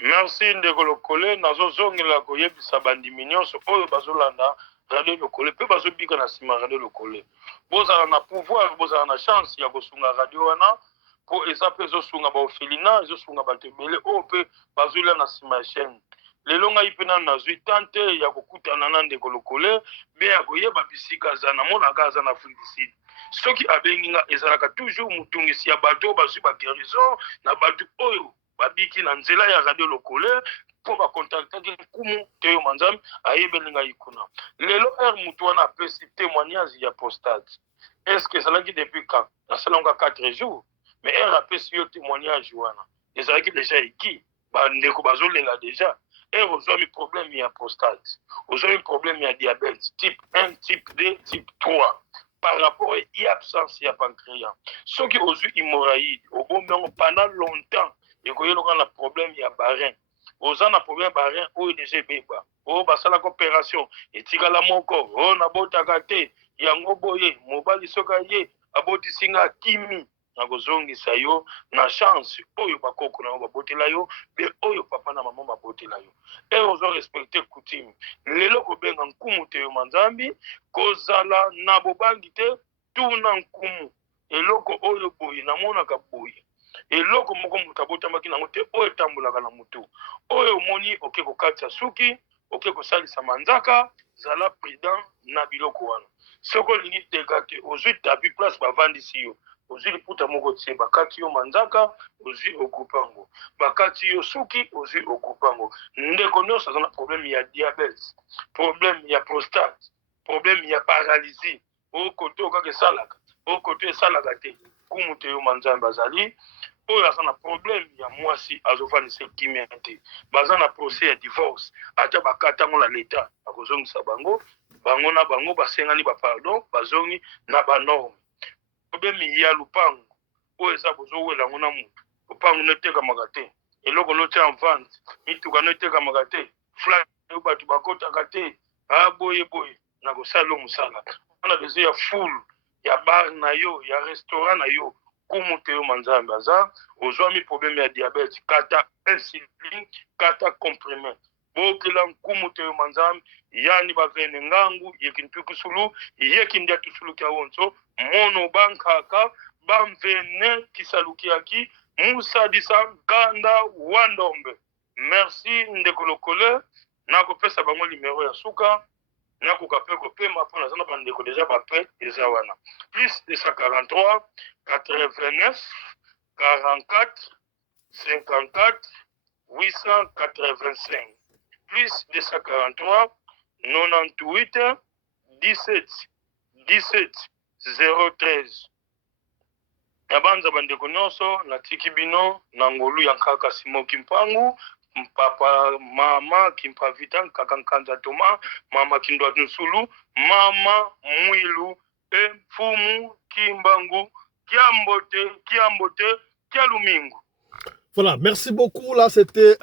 Merci ndeko lokole nazozongela koyebisa bandimi nyonso oyo bazolanda radio lokole pe bazobika na nsima radio lokole bozala na pouvoir bozala na chance ya kosunga radio wana po eza mpe ezosunga baorphelinat ezosunga bato ebele oyo mpe bazolia na nsima ya chaîne lelo ngai mpe nanu nazwi tante ya kokutana na ndeko lokole mpe ya koyeba bisika aza namonaka aza na Afrique du Sud. Soki abengi nga ezalaka toujours motungisi ya bato bazwi baguérison na bato oyo babiki na nzela ya radio lokole mpo bakontaktaki nkumu Théo Manzambi ayebeli ngai kuna. Lelo motu wana apesi témoignage ya postage. Est-ce que ezalaki depuis quand? Nasalanga 4 jours. Mais apesi yo témoignage wana. Ezalaki déjà eki bandeko bazolela déjà. Ozwami problème ya prostate. Ozwami problème ya diabète type 1, type 2, type 3. Par rapport à l'absence de pancréas. Ceux qui ont eu hémorroïde, au bon moment, pendant longtemps, ils ont eu un problème de barin. Ils ont un problème de barin, ils ont déjà béba. Ils ont eu une opération. Ils ont eu un corps. Ils ont eu un bagate. Ils ont eu un mobile sokaye. Ils ont eu kimi. Nakozongisa yo na chance oyo bakoko na babotela yo be oyo papa na mama babotela yo et ozo respecter coutume lelo ko benga nkumu Théo Manzambi kozala na bobangi te tuna nkumu eloko oyo boyi na mona ka boyi eloko moko mutabota maki na mote oyo tambulaka na mutu oyo moni oke ko katsa suki oke ko salisa manzaka zala prudent na biloko wana soko lingi tegate ozo tabi place bavandisi yo ozi liputa moko tse bakati yo manzaka ozi okupango bakati yo suki ozi okupango ndeko nyonso aza na problème ya diabète problème ya prostate problème ya paralysie okote okaka esalaka okote esalaka te kumu Théo Manzambi azali oyo aza na problème ya mwasi azofandisa kimia te baza na procès ya divorce ata bakatango na leta akozongisa bango bango na bango basengani bapardon bazongi na banorme problème ya lupango oyo eza bozowela ngo na mutu lupango netekamaka te eloko notia en vente mituka netekamaka te flat oyo bato bakotaka te boye na kosala yo mosala wana bezo ya full ya bar na yo ya restaurant na yo kumu Théo Manzambi aza ozwami problème ya diabète kata insuline kata comprimé bokela nkumu Théo Manzambi yani bavene ngangu yekintukusulu yekindia tusulu kya wonso mono bankaka bamvene kisalukiaki Musa Disa Ganda Wandombe. Merci ndeko lokole nakopesa bango numéro ya suka nakokape kopema mpona zana bandeko déjà bape eza wana plus 243 89 44 54 885 plus 243 98 17 17 013 Yabanza bandeko nyonso natiki bino na ngolu ya nkaka Simo Kimpangu papa mama Kimpavita kaka Nkanza Toma mama Kindwa Nsulu mama Mwilu pe Mfumu Kimbangu Kiambote Kialumingu. Voilà, merci beaucoup. Là, c'était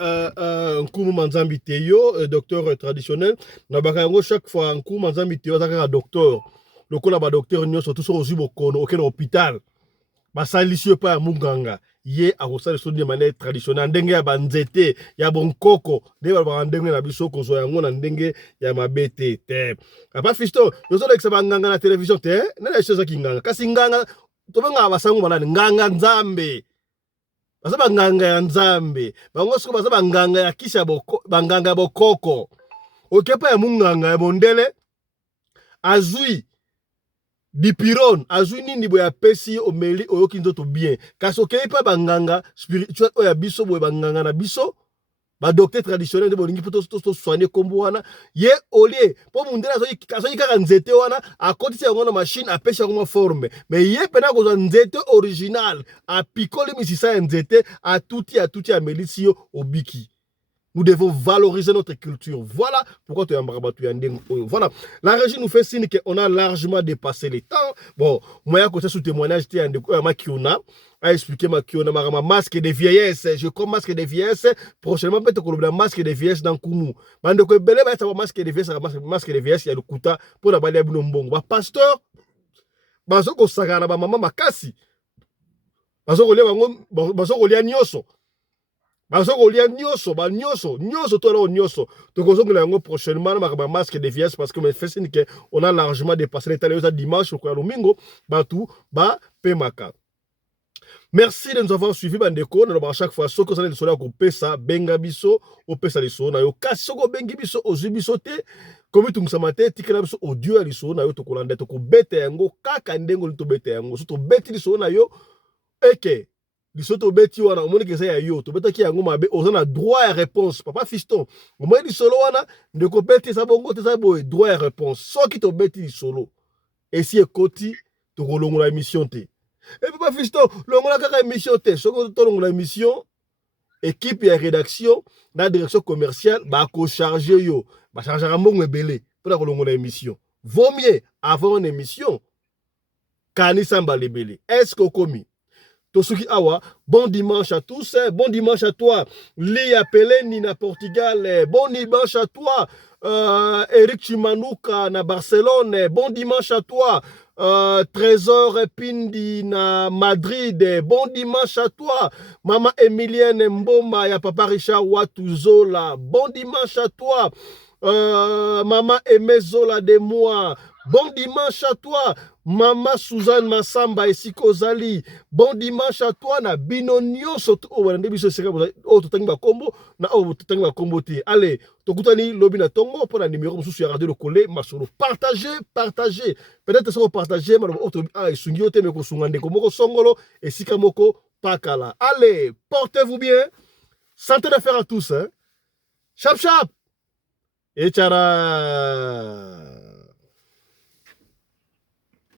Nkumu Manzambi Théo, docteur traditionnel. Nabakango chaque fois Nkumu Manzambi Théo, ça un docteur. Le coup là, docteur nous surtout sur Ozubo Kono, aucun hôpital. Basalisieux pas munganga. Yé a rosali so de manière traditionnelle. Ndenge ya banzete, ya bonkoko. Deba ba ndenge na biso ko zo yango na ndenge ya mabete te. Apa fisto, yo so leksa banganga na télévision te, na la chose ki nganga. Kasi nganga to banga basangu balani nganga nzambe. Basa banganga ya nzambe. Bango siko basa banganga ya kisha banganga bokoko. Okepa ya munganga ya bondele azui Dipiron, azui nini boya pesi omeli oyoki nzoto bien. Kaso kei pa banganga spirituel oya biso boya banganga na biso. Ba docteur traditionnel de bolingi poto to soigner kombo wana. Ye olie, po mundela kaso yikaka nzete wana, akotisi yango na machine apesi yango forme. Mais ye pena kozwa nzete original, a pikoli misisa ya nzete, a tuti a melisi yo obiki. Nous devons valoriser notre culture. Voilà pourquoi tu es en Voilà. La régie nous fait signe qu'on a largement dépassé les temps. Bon, moi, à côté sous témoignage, j'étais en Makiona, a expliqué Makiona, ma masque de vieillesse. Je comme masque de vieillesse. Prochainement, peut-être qu'on a un masque de vieillesse dans Kounou. Bande que belé, va être masque de vieillesse, masque de vieillesse, il y a le kouta pour la balle à Boulombong. Bah, pasteur, bazo ko sagana, ba maman makasi. Bazo ko lia nyoso. Bazoko lia nyoso, ba nyoso to la nyoso. Donc on zongo lango prochainement ma masque de vieillesse parce que me fait signe que on a largement dépassé les talents dimanche au Domingo, ba tout ba pemaka. Merci de nous avoir suivis, bandeko. Nous à chaque fois, ce que vous allez le soleil, pesa, benga biso, au pesa le soleil, na yo, kasoko bengi biso, ozubiso te, comme tu m'samate, tikela biso, audio à l'iso, na yo, to kolande, to ko bete yango, kaka ndengo lito bete yango, so to beti l'iso, na yo, eke, l'iso to beti wana, au moins que ça ya yo, to beta ki yango mabe, on a droit à réponse, papa fiston, au moins l'iso wana, de ko beti sa bongo, te sa boy, droit à réponse, so ki to beti l'iso, et si ekoti, to kolongo la émission te. Et puis, pas fiston, l'on a kaka émission, la émission, équipe et rédaction, la direction commerciale, bah, ko charger yo, bah, charger un bon belé, pour la émission. Vaut mieux avant une émission, kani samba le belé. Est-ce qu'on commis? Tosuki Awa, bon dimanche à tous, bon dimanche à toi, Lia Peleni na Portugal, bon dimanche à toi, Eric Chimanouka na Barcelone, bon dimanche à toi, Trésor Pindi na Madrid, bon dimanche à toi, Maman Emilienne Mboma ya Papa Richard Watuzola, bon dimanche à toi, Maman Emezola de moi, bon dimanche à toi, Maman Suzanne Massamba et Sikozali, bon dimanche à toi, na binonio soto o wana biso seka o totangi ba kombo na o totangi ba kombo te. Allez, tokutani lobi na tongo pour la numéro mususu ya radio le coller masolo partager. Peut-être ça partager mais auto sungio te me ko sungande ko moko songolo et sika moko pakala. Allez, portez-vous bien. Santé de faire à tous hein. Chap chap. Et tchara.